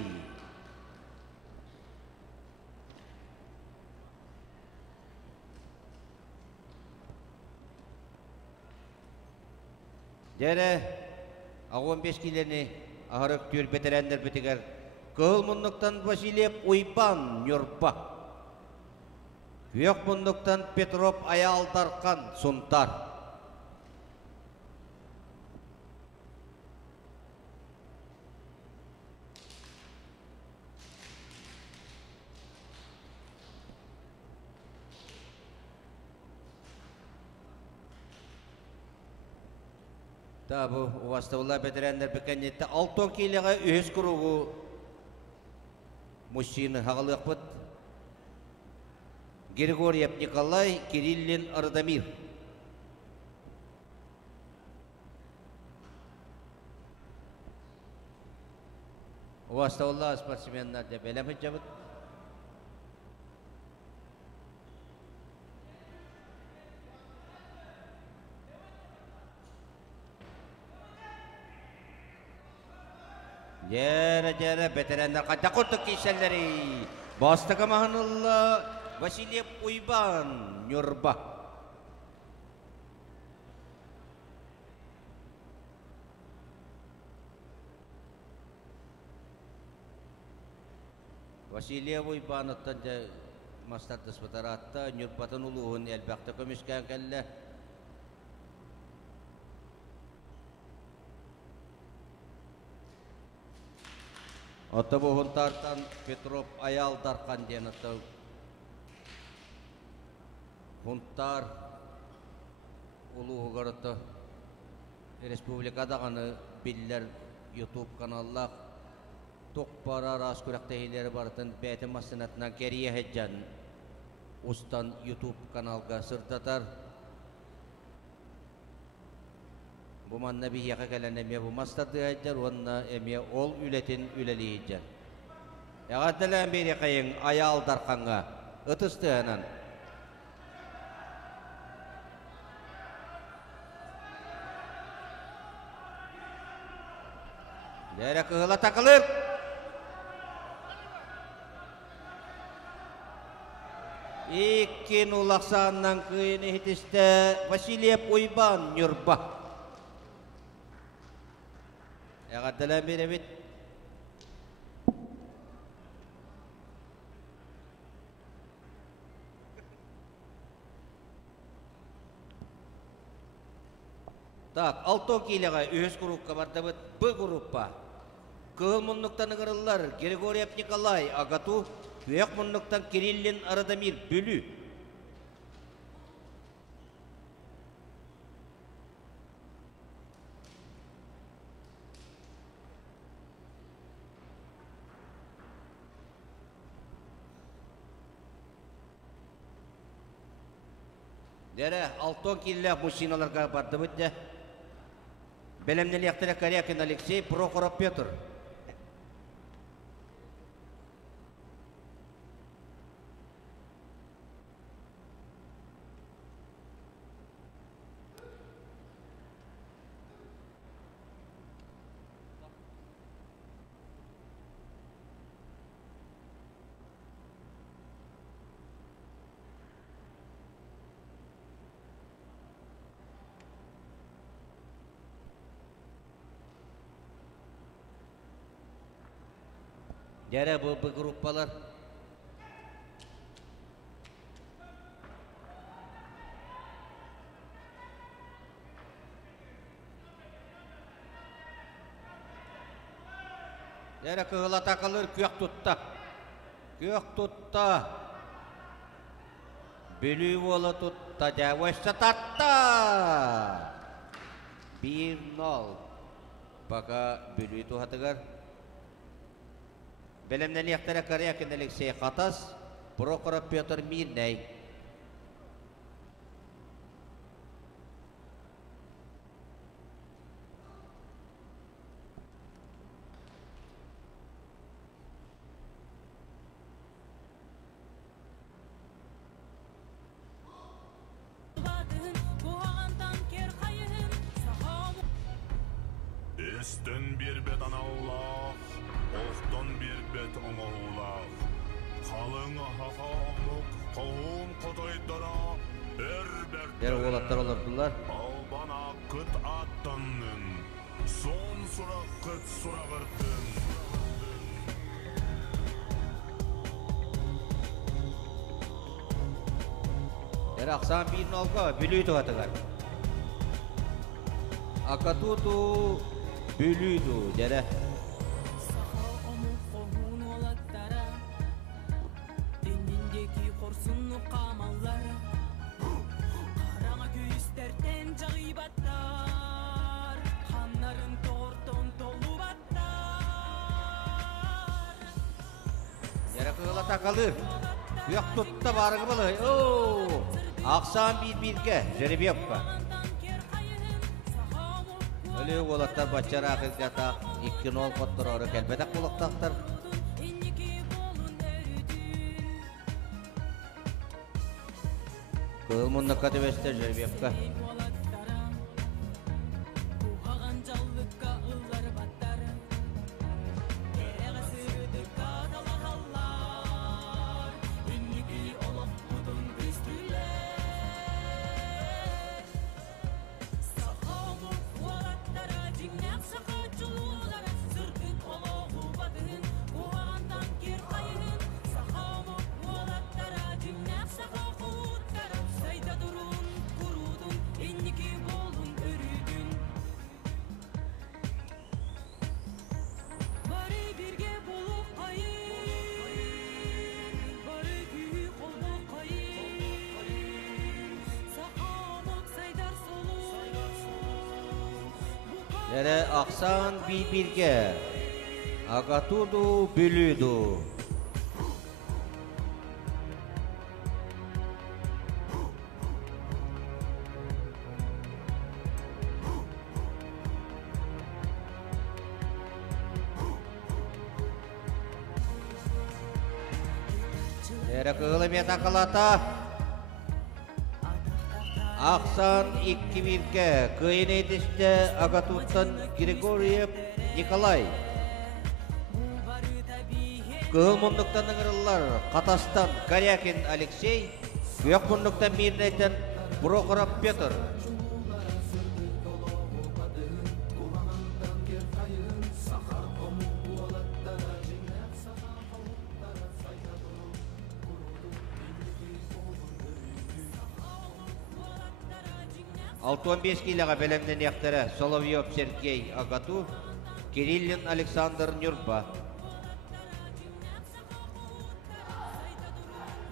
Dere 15 kileni ahırık tür beterenler bitiger. Kıl munduktan Vasilyev Uyban Nurba. Kuyok munduktan Petrov Ayal Darkan Suntar. Tabu vastavullah beterenler bekenette 6 kiloga ühes kurugu мужчины хағалықпыт Григорьев Николай, Кириллин Ардамир. Vastavullah спортсменнар деп әлемет жабыт. Jere veteranlar qancha qurtuq kişileri. Bastığı mahanullah Vasilyev Uyban Nurba. Vasilyev Uyban ottanca mastarda spataratta Nurba'nın uluğun elbaqta kömüşken kelle. Ото bu Huntar'tan Petrov Ayal Darkan diyen ото Huntar uluğu garıtı Respublikada kanı biller YouTube kanallar Tokpara ras kuraktehileri barıtın beytin masınatından geriye heccan ustan YouTube kanalga sırtatar. Bu manna bir yaka gelen emiye bu mastadı heccar, onna emiye ol ületin üleli heccar. Yağadılan bir yakayın Ayal Darkan'a ıtыстığınan. Dere kığıla takılır. İkin ulaksandan kıyını hitiste Vasilyev Uyban Nurba. Yağadılan bir evit. Tak, 6 kiloga ühes gruppa barda bu gruppa. Kığıl munnuktan ıgırırlar Grigoryev Nikolay Agatu, Kıyak munnuktan Kirillin Ardamir Bülü. Dere 6 kilo muşinalarga barda bıdda. Belemneli yaktara Karyakin Alexey, Prokhorov Petr. Dere bu gruppalar Dere kığıla takılır kök tutta. Kök tutta. Bülü ola tutta. Javuşsa tatta. 1-0. Baka bülü tuhatıgar. Belemneli yaktara Karyakin Alexey Khatas, Prokhorov Petr Mirnay. Üstün bir beden Allah, Ohtun bir bet oğulak. Kalın haka omuk, kovun kodoydara, Der oğlatlar olurdular. Albana kıt attının, son sıra kıt sıra kırtın. Der aksan bir nolga bülüydü atıgar. Akatutu bülüydü dere. Yarakıla takılır. Yok tutta barıgı balı. Oo! Aksan bir jeribi yapka. Öyle oğlatlar başara akılcata 2-0 kottur oraya kelbedak bulaktaktır. Kılmınlık katı bester jeribi yapka. Yere aksan bir Agatudu bülüydü. Yere kığılım yatakalata. Aksan 2-1'ge kıyın edişte Agatut'tan Grigoriev Nikolay. Kığıl munduktan ıngırırlar Katastan Karyakin Alexey. Kıyak munduktan Mirnay'tan Prokhorov Petr. Altı 15 kiloga belemden yaktara Solovyov Sergey Agatu, Kirillin Alexander Nurba.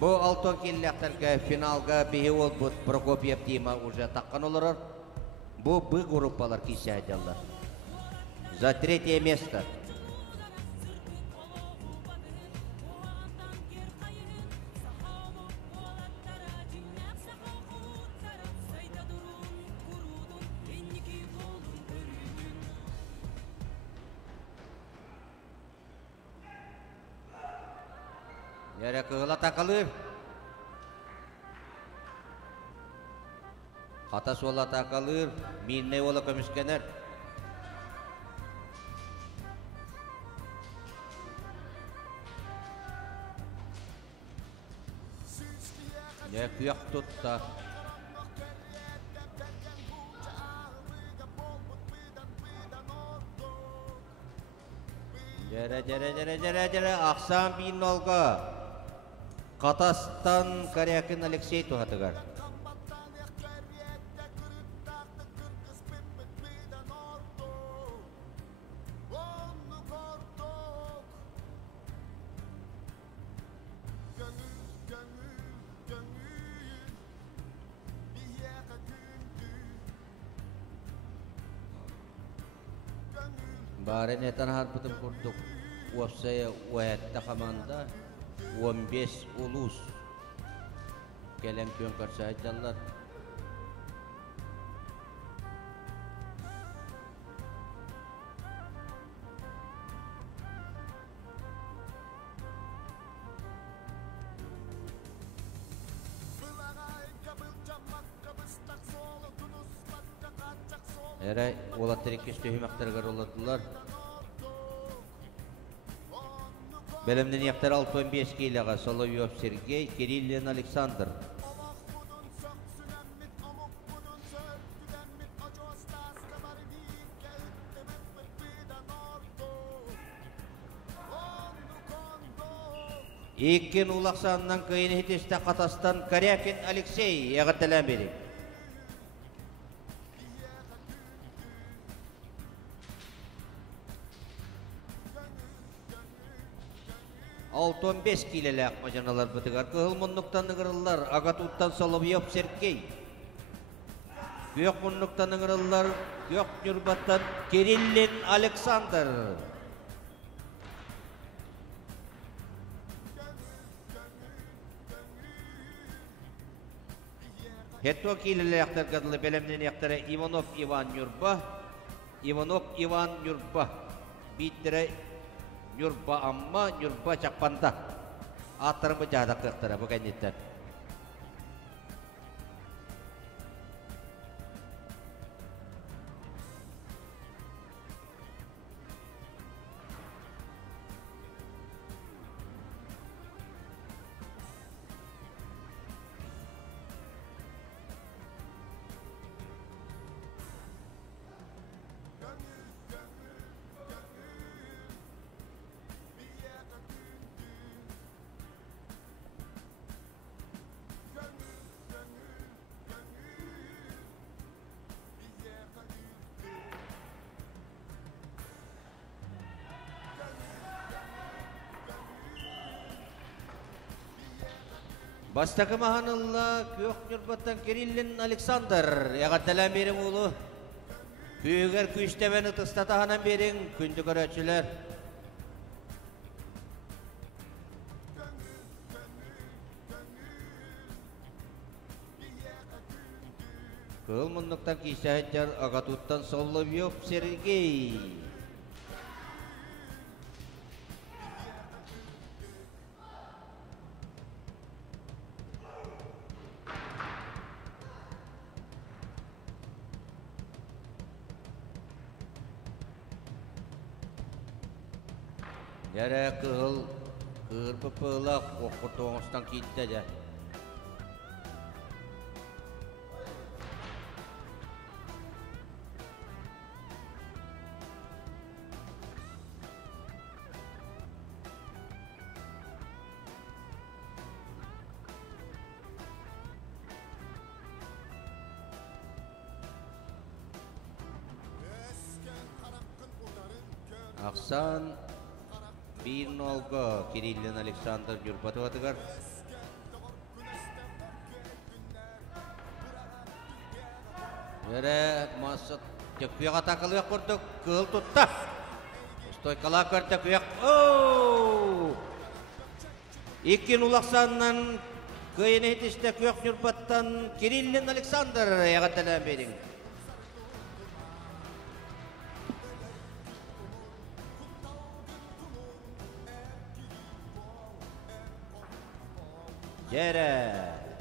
Bu 6 kiloga finalga bihi olbut Prokopiev Dima уже takkan olur. Bu gruppalar kişi ediyorlar. За третье место. Yere kığıla takılır. Kata sola takılır. Minne ola kömüşkener. Ya kuyak tutta. Jere aksan 1-0. Katastan Karyakin Alexey Tuhatıgar. Bari netan harputum kurduk. Uapsaya uayetta kamanda 15 ulus kelem piyongkar sahajalar. Era ola terikis töhümaktargar oladılar. Belemden yaktara 6-15 kiloga Solovyov Sergey, Kirillin Alexander. Иккен улақсанынан кыйын хитесте қатастан Корякин Алексей яғатталан бері. Алтон 5 килелек мажаналар бұтығар. Кығыл мұннықтан ұғырылар, Ағатуттан Соловьев Сергей. Күйек мұннықтан ұғырылар, Күйек Нюрбаттан Кириллин Александр. Хетто килелектер кадылы белемнен яқтары Иванов Иван Нюрба. Иванов Иван Нюрба. Биттері Нюрба амма, Нюрба чақпанда. Аттарымы жадақ қықтыры бұл кәнеттен. Бастакы мағанылла Күйек Нюрбаттан Кириллин Александр. Яғатталан берім ұлы. Күйегер күйістебені тұстатағанан берің күнді көрәтшілер. Кыл мұндықтан кейсәйттер Ағатуттан Соловьев Сергей. Яра кығыл кырпы пылақ оқырты оңыстан кейтті де. Ақсан 1-0 Кириллин Александр Нюрбатов атығар. Әрі масыт күйек атақылы көрді, көл тұтта. Стойкала көрді күйек. Иккен улақсанынан күйен етішті күйек Нюрбаттан Кириллин Александр яғатталан берің. Жәрі,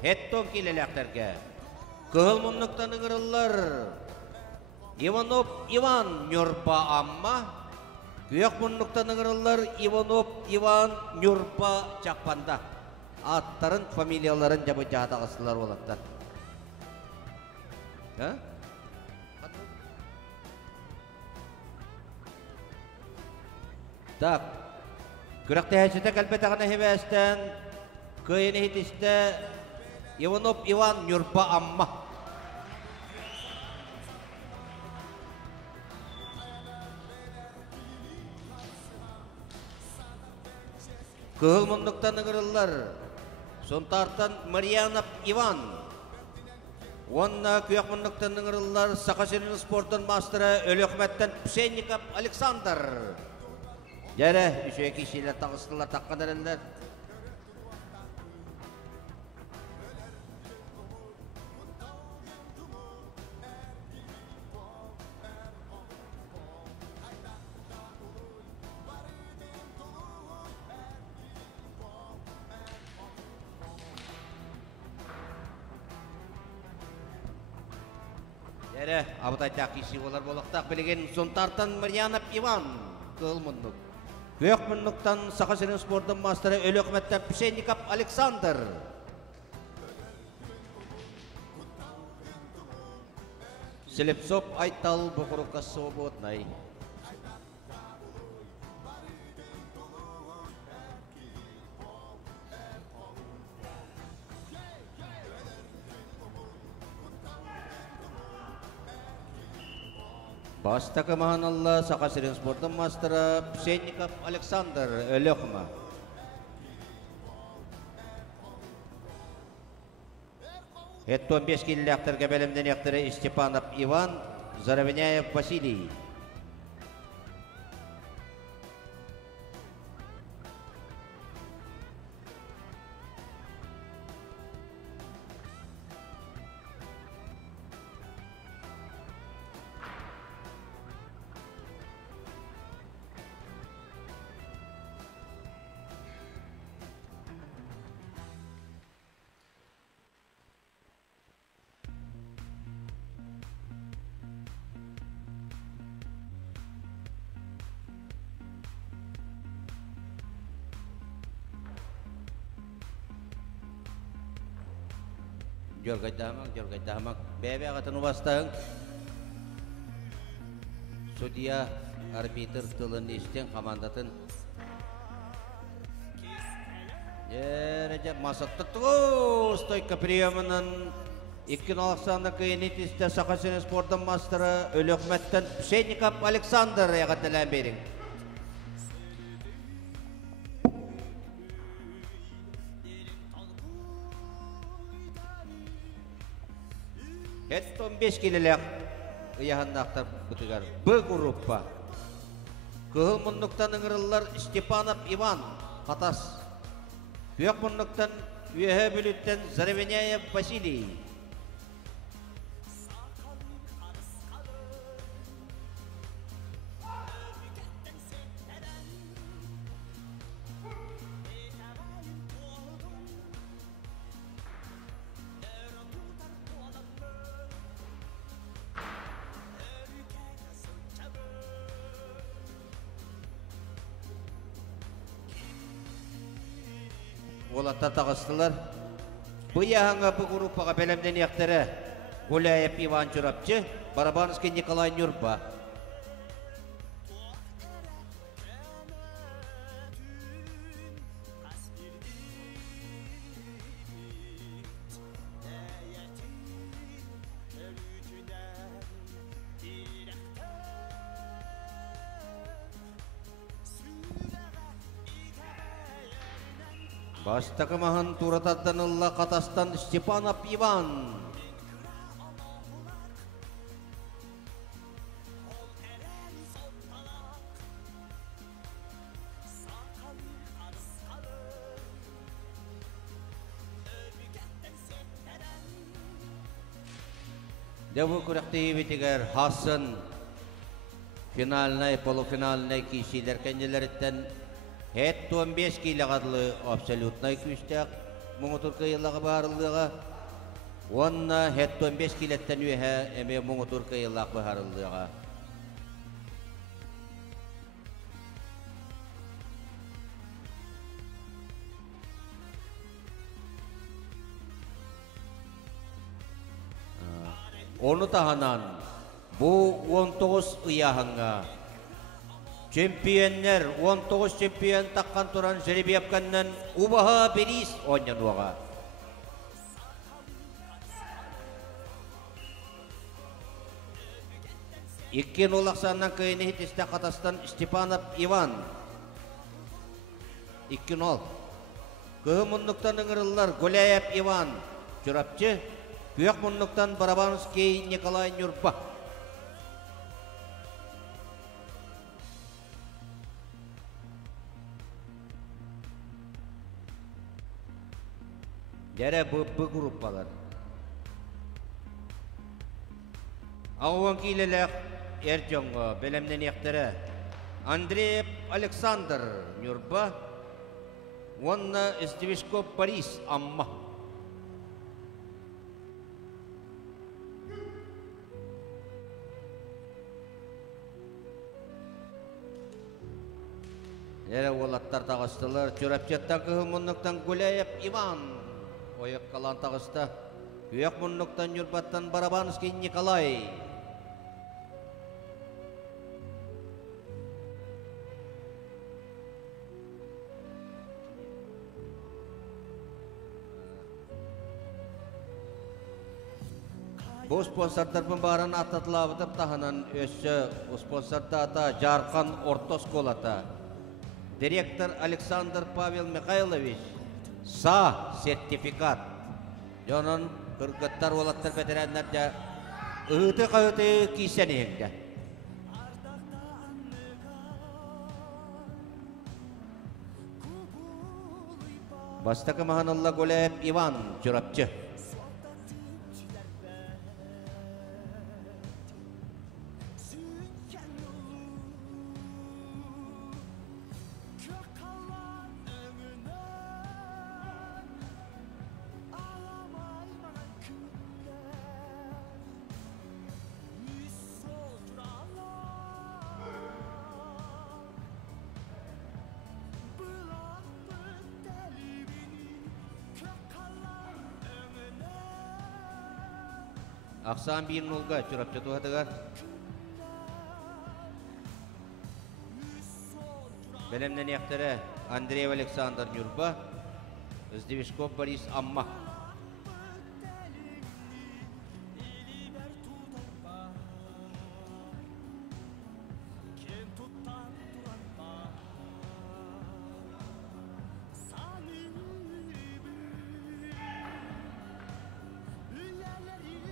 хеттон келеліктерге. Кығыл мұннықтан ұғырылар. Иванов Иван Нюрба амма. Күйек мұннықтан ұғырылар. Иванов Иван Нюрба чақпанда. Аттарын, фамилияларын жабы жатағысылар олаттар. Так, күректі әсеті кәлбетағына хебәстен күйені хетісті Иванов Иван Нюрба амма. Кығыл мұндықтан ұғырылар. Сонтартан Марьянов Иван. Онна күйек мұндықтан ұғырылар. Сақашырын спортын мастыры Өліқметтен Пшенников Александр. Жәрі, үші кешелер тағыстылар таққан әрілер. Әрі, абытайтақ еші олар болықтақ білген Сонтартан Марьянов Иван кыл мұндық. Күйек мұндықтан Сақашырын спорттың мастыры Өліқметтен Пшенников Александр. Селепсоп айтал бұқырыққа свободнай. Баста команалла Сақасырин спорттың мастера Пшенников Александр Өлөқма. Хет 15 келіліқтірге бәлімден ектірі Степанов Иван, Заровняев Василий. Jorgaydamak. Bebe agatan ubastağın. Судья, арбитр тылын иштен командатын. Ереже масатты стойка приемынан 2-0 кыйнитисте Сақасырин спорттың мастері Өлөкметтен Пшенников Александр ягатылан берин. Хет 15 келелек ыяханнақтар бұтығар. Б группа. Кығыл мұндықтан ыңырылар Степанов Иван Қатас. Бүйек мұндықтан үйе бүліттен Заровняев Василий. Олаттар тағыстылар. Бұяғанға бұл группаға бәлемден ектері Гуляев Иван Чурапчы, Барабанский Николай Нюрба. Баста комахан туратадданылла Қатастан Степанов Иван. Дәбі күрәқті ебетігер Хасын финалынай, полуфиналынай кейсейлер кәнделеріттен Хет 15 келіғадылы абсолютнай күштәк мұңы Түркиялығы бағарылыға. Онна хет 15 келеттен өйе әме мұңы Түркиялығы бағарылыға. Onu tahanan bu 19 ıyahanga. Чемпионнер 19 чемпион таққан туран жеребияпканнан Убаха Берис ойнан уаға. Иккен олақсаннан көйіне хетесте Қатастан Степанов Иван. Иккен ол. Көгі мұндықтан ұңырылар Гуляев Иван Чурапчы, Күйек мұндықтан Барабанский Николай Нюрба. Дәрі бұл группалар. Ауын кейлілік Эрджонғы бәлемнен ектірі Андреев Александр Нюрба, онна Стевишков Борис Амма. Дәрі олаттар тағыстылар. Чурапчаттан күйі мұндықтан Гуляев Иван. Ойық қалан тағыста. Күйек мұндықтан Нюрбаттан Барабанский Николай. Bu sponsorlardan baran atatılabıdır tahanan össü sponsorda ata Jarkan Ortosko'lata. Direktor Aleksandr Pavel Mikhailovich sağ sertifikat. Jonun kırgıttar olattır veteranlarca ıhıtı kiyseniyinde. Bastaka mahanalla golep Ivan Çorapçı. Aksan 1-0'ga Çorapçı tuhadıgar. Belemden yaktara Andrei Aleksandr Nyurba, Izdivishko Boris Amma.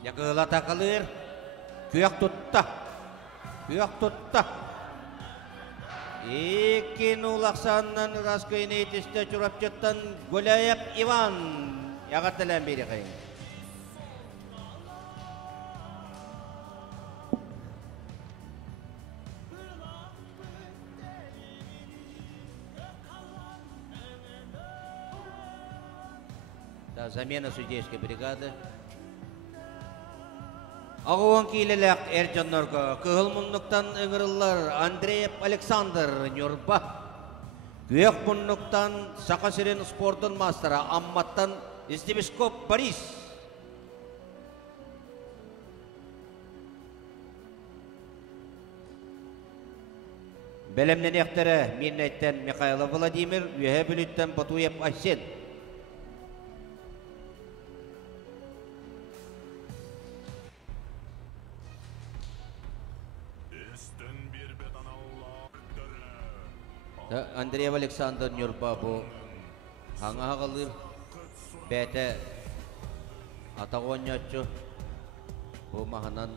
Yakılata kalır. Kuyak tutta. İkin ulaksandan raskayını yetişte Çorapçı'dan Golayep Ivan. Yagatılan biri kayın. Замена судейской бригады. Ағуан кейлелек әржанларға кығыл ыңырылар Андреев Александр Нюрба. Күйек мұнлықтан Сақасырен спортын мастера Амматтан Издивишко Борис. Белемнен ектері Миннеттен Михайло Владимир, Үйе Бүліттен Батуев Айсен. Andrei Alexander Nyurba bu hanga kalır bete atagonyaçu bu mahanan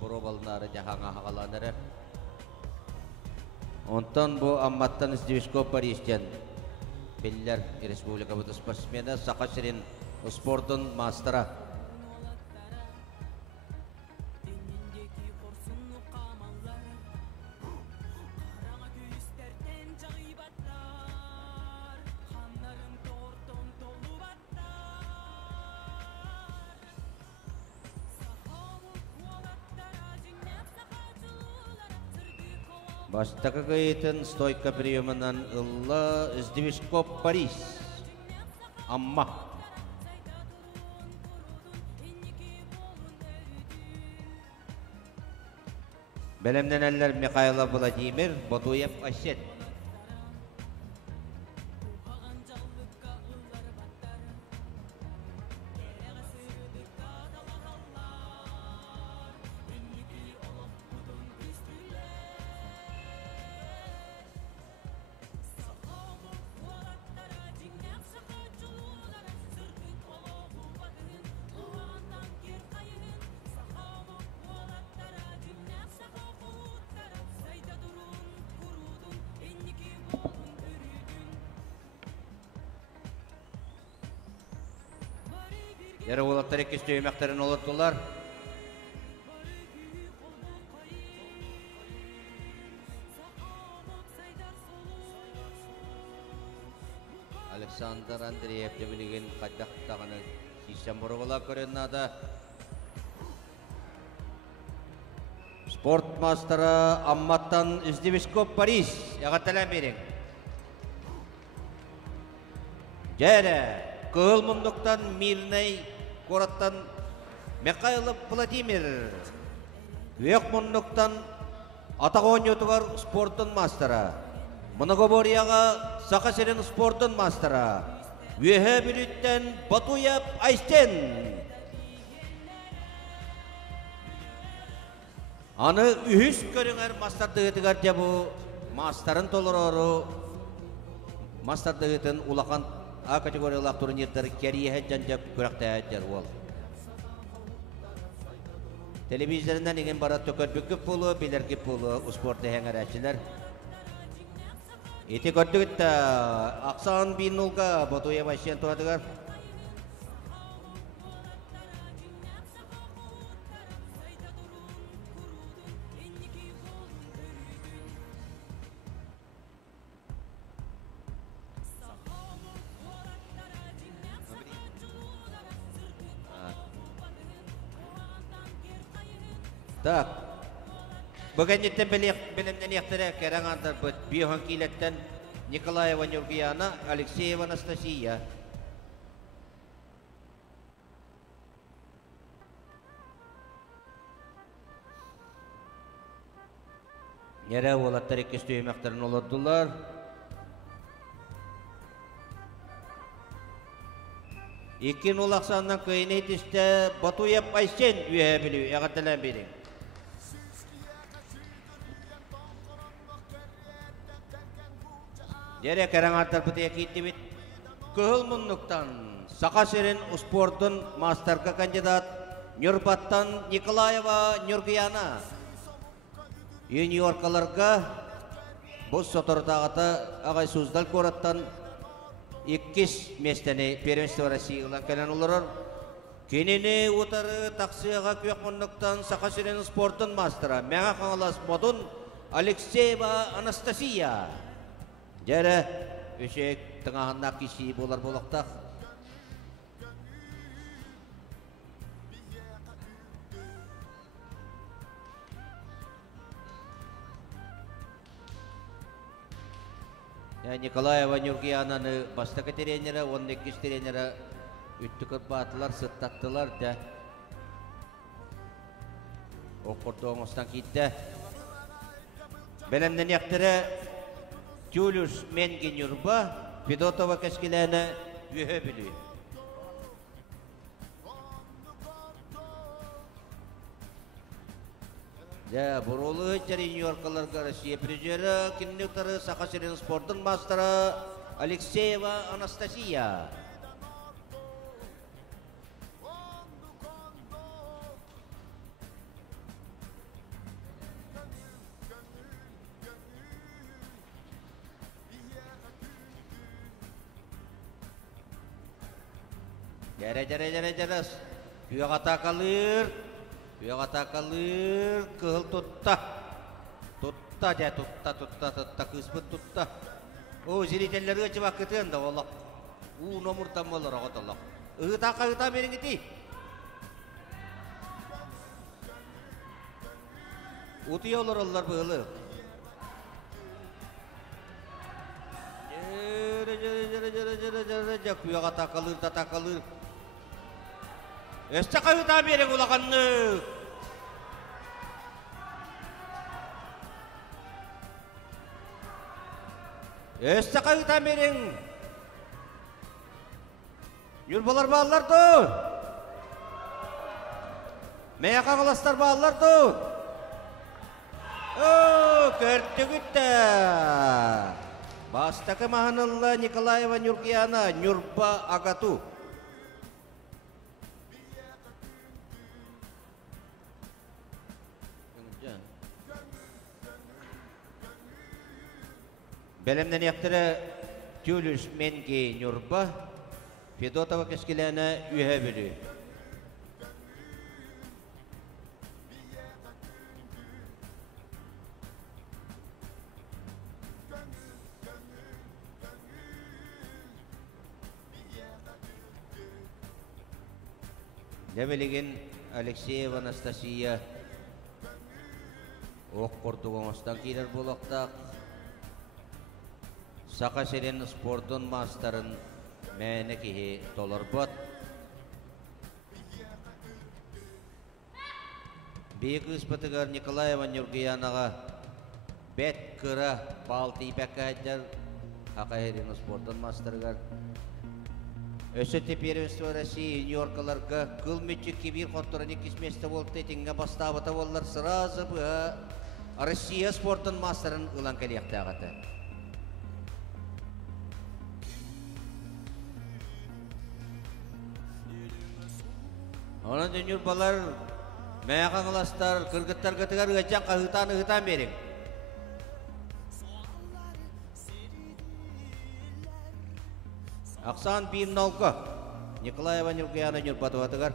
probalnarı hanga hakalanır. Ondan bu ammattan Izdivishko Boris'ten Biller Respublika Budu sportsmeni Sakasırın sportun mastera. Baştaka gayetın stoyka priyomanan illa Izdivishko Boris. Amma. Belemden eller Mikhailo Vladimir, Batuyev Aset. Yarı olatlar ikisi yemeklerini olattılar. Aleksandr Andreyev de bilgin kaddaqtağını sistem boruğula körennada. Sport mastera Ammattan Izdivishko Boris. Yağatalan berin. Jere kığıl munduktan Mirnay Korattan Mikhailo Vladimir. Kuyek munduktan Atagonyotugar sportun mastera. Monogoboryaga Sakasırın sportun mastera. Üye Bülütten Batuyev Aysten. Аны үхіс көріңер мастардығытығар жабу, мастарын толырору, мастардығытын улақан А категориялық турнирлер кәрие жанжап көріқті әджер ол. Телевизорынан еген бара төкөр бүкіп болу, білергіп болу, спорты әңір әшілер. Еті көрдігітті ақсан бейін ұлға Ботуя Вашен туадығар. Так, бүгін еттен білімнен ектірі кәріңандыр бұд бүйіған кейлеттен Николаева Нюргияна, Алексеева Анастасия. Нері олаттар екесті өймәқтарын олырдылар. Еккен олақсаннан көйіне етісті Батуя Байсен үйе білу, әғаттылан берің. Дере кәрәңаттар бұты екетті бет. Көхіл мұнлықтан Сақасерін спортын мастерка кандидат Нюрбаттан Николаева Нюргияна. Юниоркаларға бұл сотырдағыта ағай сөздал көраттан 2 местені первенство Россия ұлан кәлін ұлырыр. Кенені ұтары тақсыға көк мұнлықтан Сақасерін спортын мастера мәңа қаңылас модын Алексеева Анастасия. Жәрі өшек тыңағына кеші болар болақтақ. Николаева Нюргиянаны бастықы тренері, 12 тренері үтті көрбатылар, сыттаттылар да. Оқырды оңыстан кейтті. Бәлемден яқтыры Тюлюш Менген Юрба, Федотова кәскеләні үйе білі. Бұрулы жәрі Нью-Йоркаларға Россия призері, кеннектары Сақасерін спортын мастера Алексеева Анастасия. Жарас. Күйеғата қалыр. Кығыл тұтта. Тұтта. Күспін тұтта. О, зерителерге жібақ кетен да олақ. Номұртан болыр оғытылық. Ұғыта берін кетей. Ұты олар олар бұғылы. Күйеғата қалыр. Өсті қайыта берің ұлағанны. Өсті қайыта берің. Юрбалар бағаларды. Мәяқа қаластар бағаларды. Көрті күтті. Бастақы мағанылы Николаева Нюргияна, Нюрба Агату. Бәлемден яқтыры Тюлюш Менге Нюрба, Федотова кәскеләні үйе білі. Дәбелеген Алексеева Анастасия оқ құрды оңыстан кейлер болақтақ. Сақасерін спортын мастарын мәні кейі толыр бұд. Бейік ұспытығар Николаева Нюргиянаға бәт күрі балты ипәкі әджар Сақасерін спортын мастырғар. Өсөте первенство России юниоркаларга кыл мүчі кебір қоттырын екісместі болды етінге бастабыта болар сразу бұға Россия спортын мастырын ұлан кәлияқты ағаты. Оның дүнір балар мәяқан ұластар, кыргыттар кітігер ғачан қағытан берің. Аксан Бимналко, Николаева Нюргияна Нюрбатоватыгар.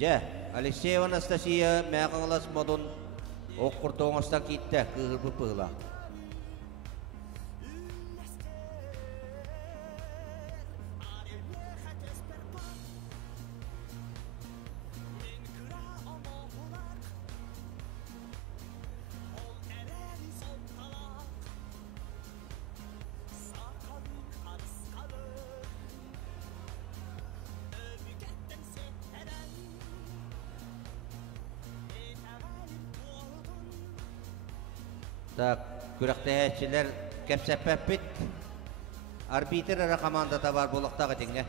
Жа, Алексеева Анастасия мәяқан ұлас модын оққырты оңыстан кетті кығырбы пығыла. Так, күрәктәһәчеләр кәпсәпәп бит. Арбитр ара командада бар булыктагы тиңне.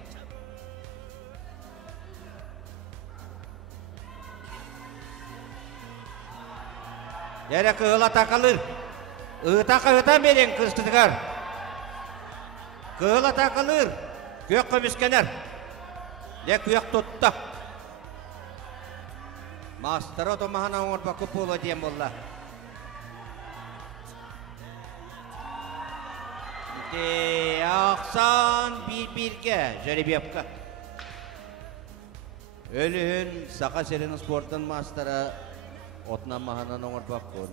Яра кыла такалыр. Ыта менен кыстыгар. Кыла такалыр. Көк көмүскенер. Ле көк тутта. Мастер отомахана оңор бакуполо дем болла. Аксан bir-birge Жеребьевка. Ölühün Saka Serinin sportun mastera Otnan mahanan oңор bakun.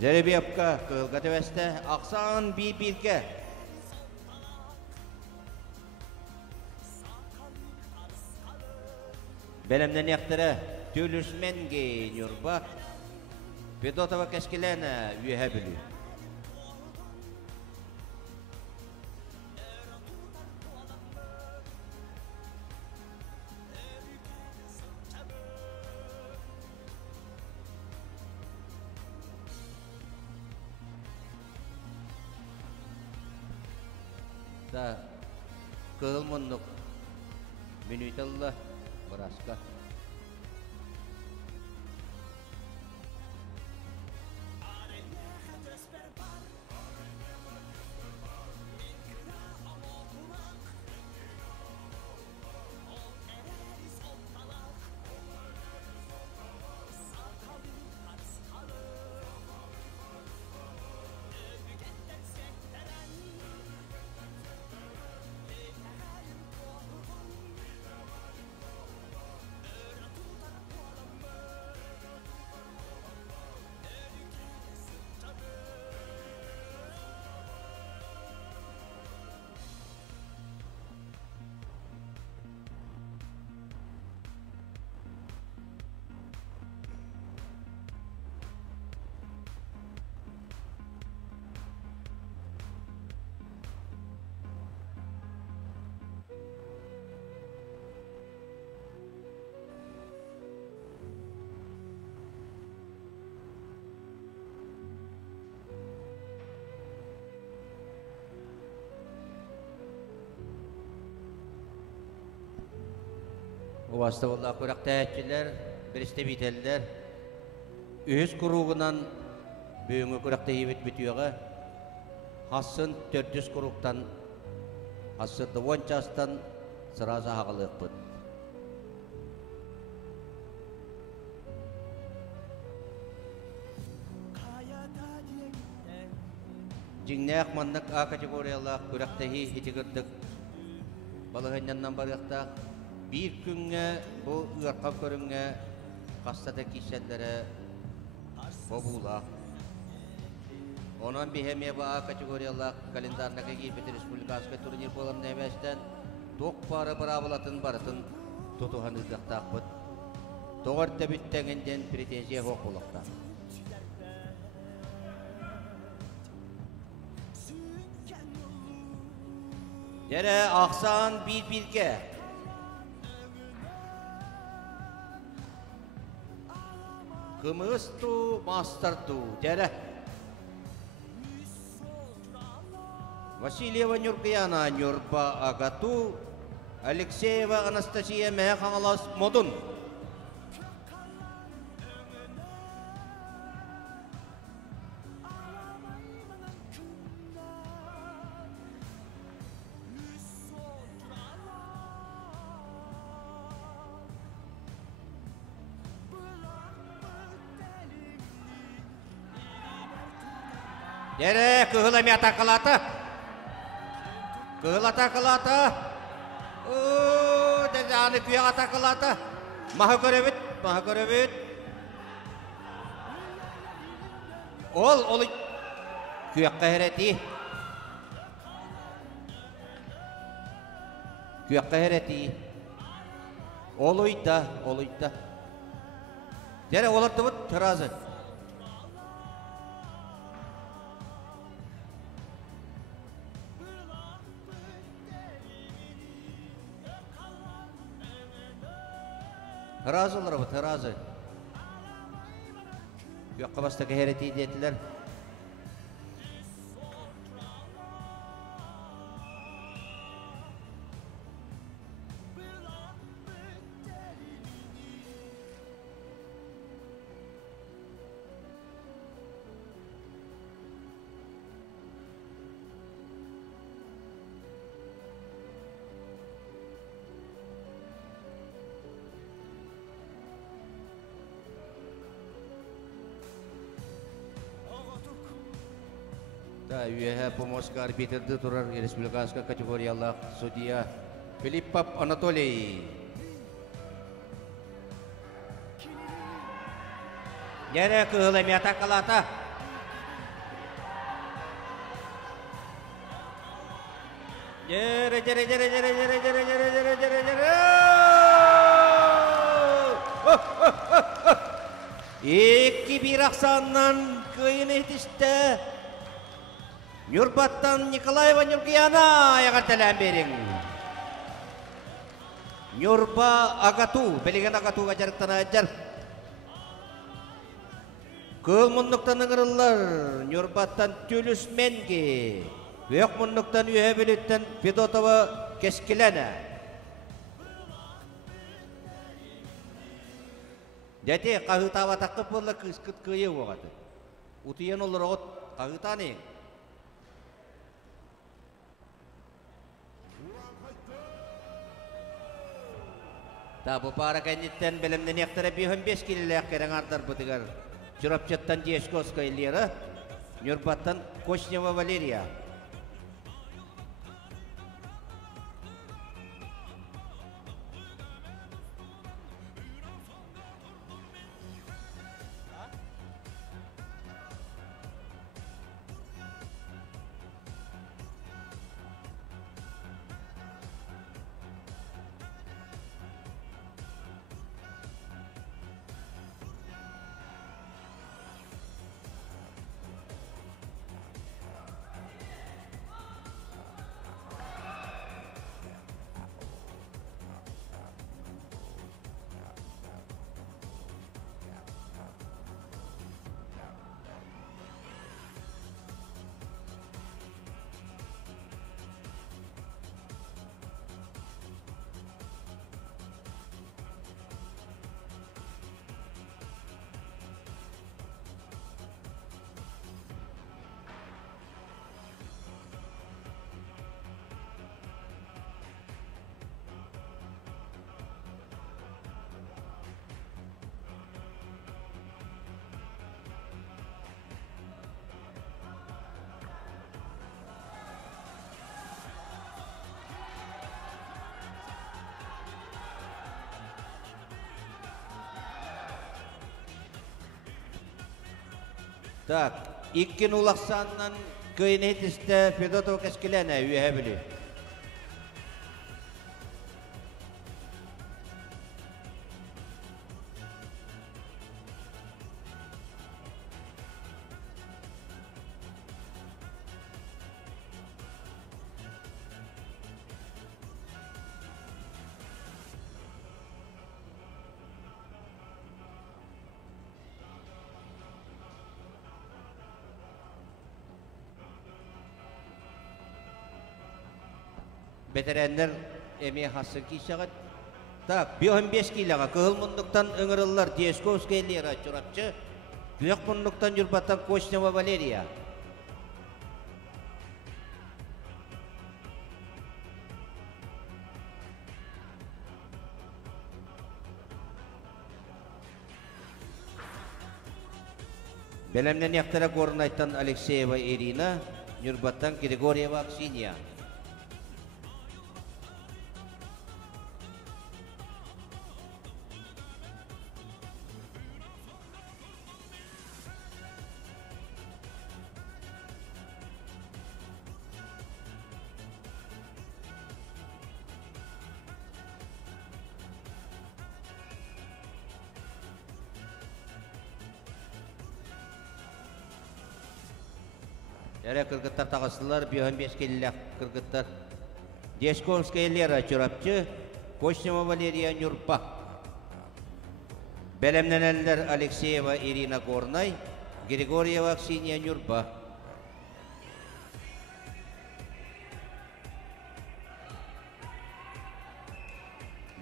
Жеребьевка kılga teveste Aksan bir-birge. Belemden yaktırı Tülüsmenge Nurba Fedotova Kaskilena üye biliyor. Da kılmınlık minütalla bıraska. Ovasta valla kuraktahatçiler, biriste biteldiler. Ühüz kuruğundan büyüğü kurakta yiyip bitiyoga. Hassın 400 kuruktan, hassırdı 10 çastan sıraza haqılıq bud. Cingnek mannak A kategoriyalı kuraktahi hitigirdik. Balıhınyandan barıqtaq. Bir günge bu ırkab körünge kastada kişilere bobula. Onun bir hemiye bu A kategoriyalı kalendarındaki Gilbeti Respublikası'nda turnir bolan nevesten tok para barabulatın baratın tutuhan ızdaqtaq bud. Toğırda büttenginden pretensiya hoq bulaqtaq. Yere Aksan bir-birge. Kımız tu, master tu, yere. Васильева Нюркияна, Нюрба Агату, Алексеева Анастасия Механалас Модун. Dere kehulami atakalata. Kehulata. Oh, dere kuya atakalata. Maha görevit. Ol kuya qahereti. Oluyda. Dere olardı bu terazı. Terazı olur bu terazı. Yok bastaki hereti diyetiler. Üyehe pomoska arbitrde turar Respublikanska kategoriyalı судья Filippov Anatoliy. Yere kehulami atakalata. Jere. İki bir aksandan kıyın etişte. Nurbattan Nikolaeva Nurkiyana yakartalan bering. Nurba Agatu, beligan Agatu ajarak tanah ajar. Kemunduktan ngerlar, Nurbattan Tulus Mengi. Yok munduktan Yuhebilitten Fedotova Keskilana. Jadi kahutawa takep bola keskut kaya waktu. Utian olur ot kahutane. Tabu para kanitten belemden yaktara bir 15 kililer keren artar butigar. Çurapçattan Jeskoska iliyara. Nurbattan Koşneva Valeria. Так, иккин улаксаннан кыйнетисте Федотов Кескилена үйәбілі. veteranlar emeğe hasır kişiğe. Tak, 15 kilaga kığıl munduktan ıngırıllar Dieskovskaylıra çorapçı, büyük munduktan Yurbatan Koşneva Valeriya. Belemden yaktara Gornaytan Alexeyeva Irina, Yurbatan Grigorieva Aksiniya. Yere kırgıtlar tağısılar, 15 kelilek kırgıtlar. Dieskovskaylıra çorapçı, Koşneva Valeriya Nurpa. Belemlenenler Alexeyeva Irina Gornay, Grigorieva Aksiniya Nurpa.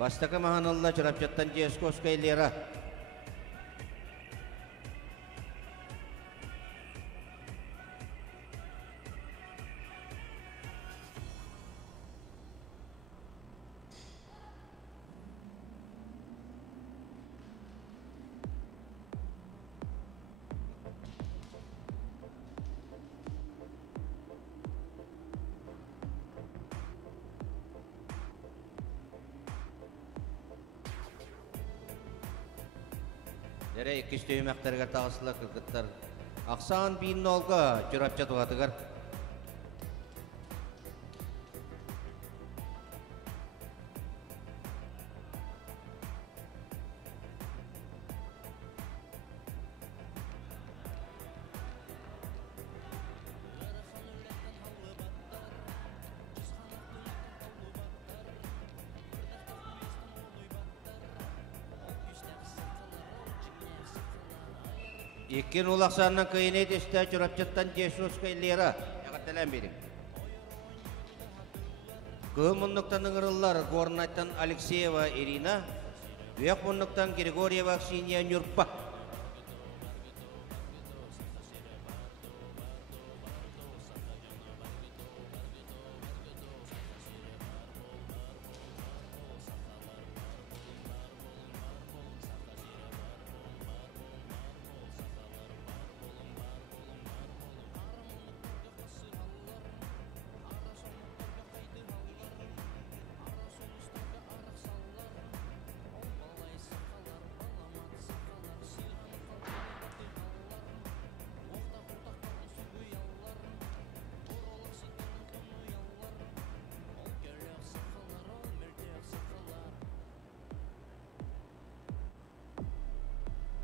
Bastaka mahanallah çorapçattan Dieskovskaylıra. Nere ikis tüymekterger tağısılar kırgıtlar. Aksan bin olga çorapça tuğatıgar. İkin ulaksanın kıyını ediste çorapçattan Dieskovskaylıra. Yakıtelen benim. Kığıl munduktan ıngırıllar Gornaytan Alexeyeva Irina, büyük munduktan Grigorieva Aksiniya Nurpa.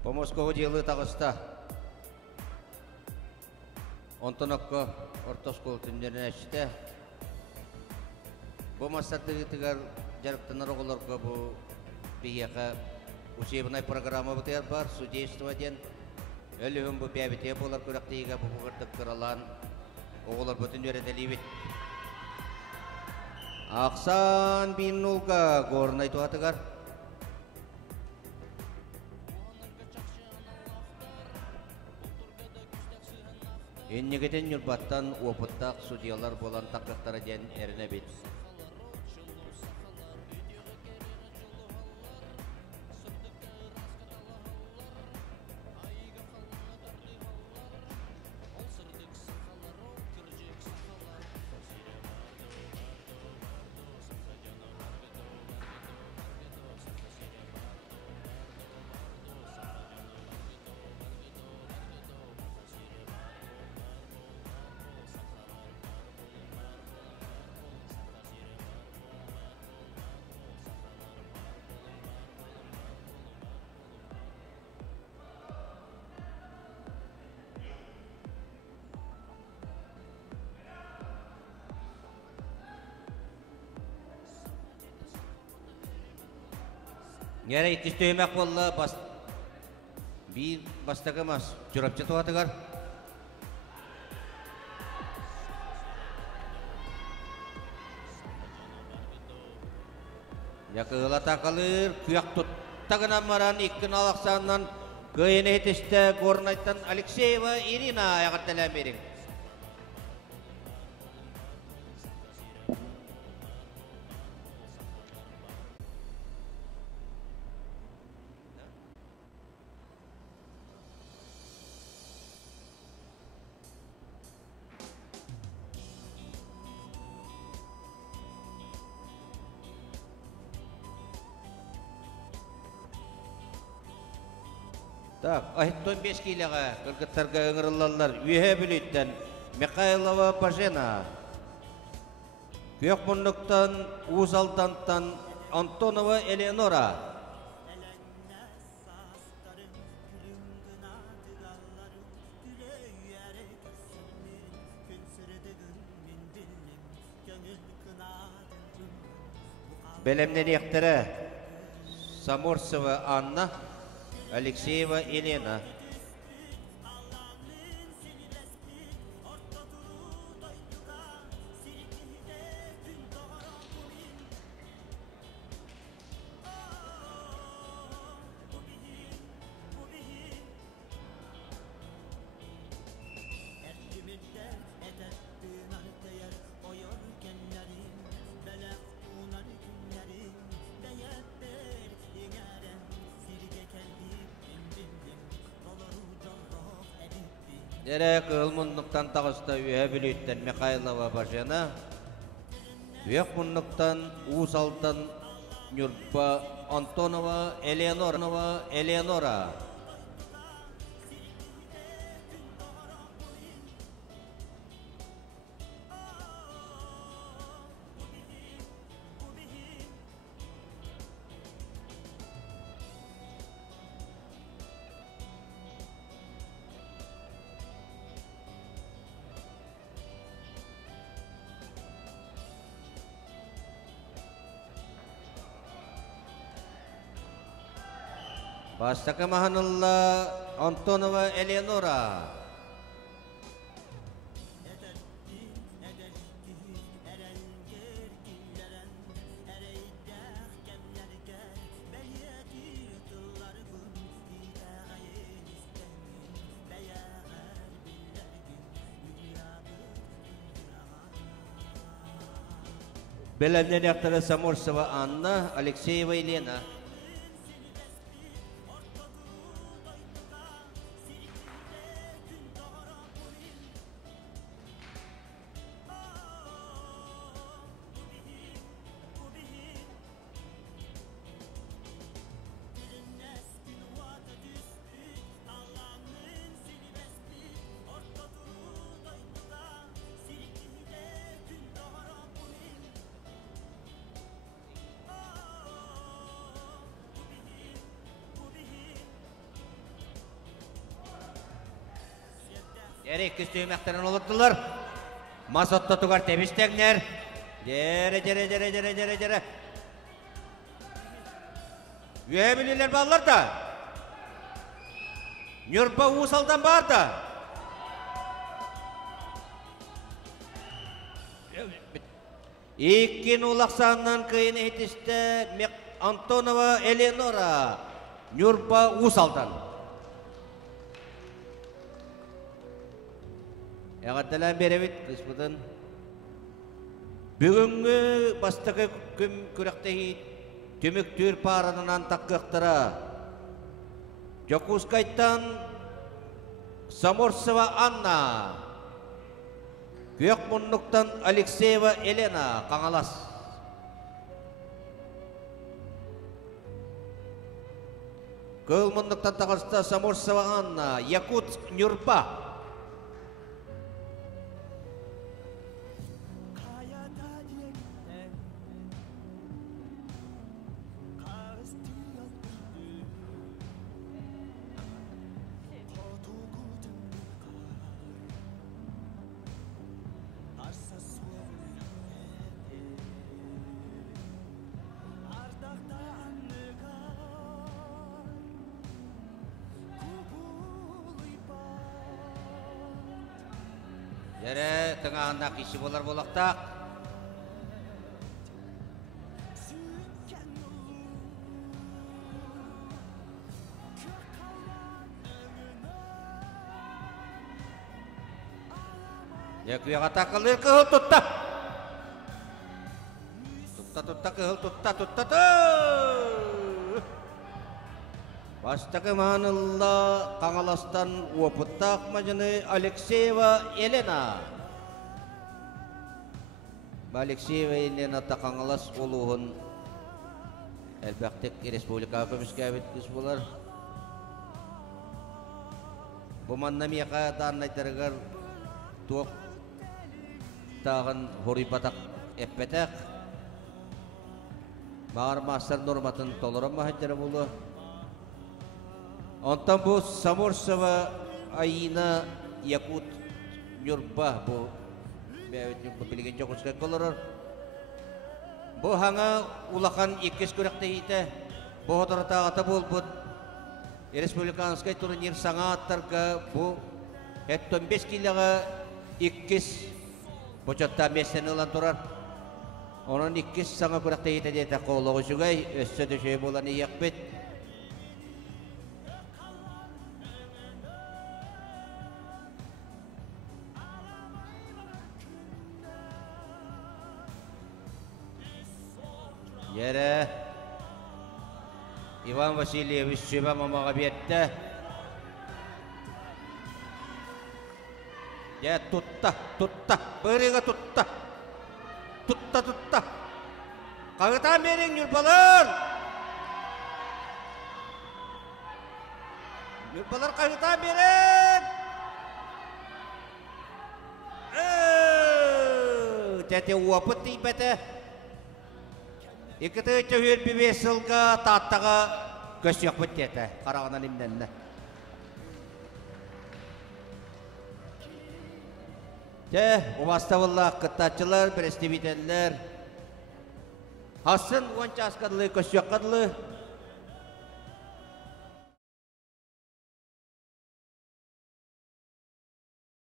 Pomoskova yılı tağısta. Ontonokko ortoskol tümlerine eşite. Bu masatlığı tıgar jarıktanar oğularga bu biyaka usibunay programa bıtıyar var. Судейство ден. Ölühüm bu biyabiteye bolar körekteyiga bu buğırdık kıralan oğular bütün yöredeliyibit. Aksan bin nulga gornay tuhatıgar. Ennigeten Yurbatan oputtak sudiyalar bolan taklıklara den erine bit. Yere ikis tüymek valla bir bastakımaz. Çorapçı tuhatıgar. Yakılata kalır, kuyak tuttağına maran ikkin alaksandan köyüne yetişte Gornayt'tan Alexeyeva Irina ayakattelen verin. Так, Ахиттон 5 килеға кыргыттарға ыңырылалар үйе білеттен Михайлова Пажена. Күйек мұнлықтан Узалтантан Антонова Элеонора. Белемнен ектері Саморцева Анна, Алексеева Елена. Дерек ылмынлықтан тағыста үйе білеттен Михайлова Бажена, үйек мұнлықтан Узалтан Нюрпа Антонова Элеонора. Basta kemahanullah Antonova Eleonora. Belemden yaktara Samorsova Anna, Alexeyeva Elena. Erek küstüğümekten olurdular. Masotta tugar tebiştenler. Jere. Üye bilirler bağlar da. Nürpa Usal'dan bağır da. İkin ulaksandan kıyını hitiste Antonova Eleonora. Nürpa Usal'dan. Eğatilen berevit kısmıdan bugünkü bastaki küm kürektehi tümüktür paranından takkıqtıra Jokuskayttan Samorsova Anna Kuyakmunluktan Alexeyeva Elena Kangalas Kılmunluktan takırsta Samorsova Anna Yakutsk Nürpa Jere tengahna kisi bolar bolaktak. Yakıya takılır kıhıl tutta. Tutta kıhıl tutta. Başta kımanılla Kangalastan Uapıttak Majını Alexeyeva Elena. Alexeyeva Elena ta Kangalas oluğun elbette Respublika Kömüskabit kısmılar. Bu mannamiyaka dağınaytarıgar tuğuk tağın horibatak eppetek. Mağar master normatın tolorama haccara bulu. Ondan bu Samorsova ayına Yakut Nurba bu bilgin çok uskak koloror. Bu hanga ulakan ikis kurakta ite. Bu hotorata ata bulbut. Respublikanskay turnir sangat targa bu hetton 5 kilaga ikis bocotta mesen ulan turar. Onun ikis sangat kurakta ite dia takolo sugay össödü şey bolan iyakbet. Yere Ivan Vasilyevich Şiba mamagabiyette. Ya tutta. Beriga tutta. Kagıtan verin Nurbalar. Nurbalar kagıtan verin. Tete uapıt tipete. İkisi çöhür bir vesilga tattaga göz yok bütçete. Karağından imdenle. O vastavullah kıttaçılar, prestibiteller. Hasın uanca askarlı, göz yok kadlı.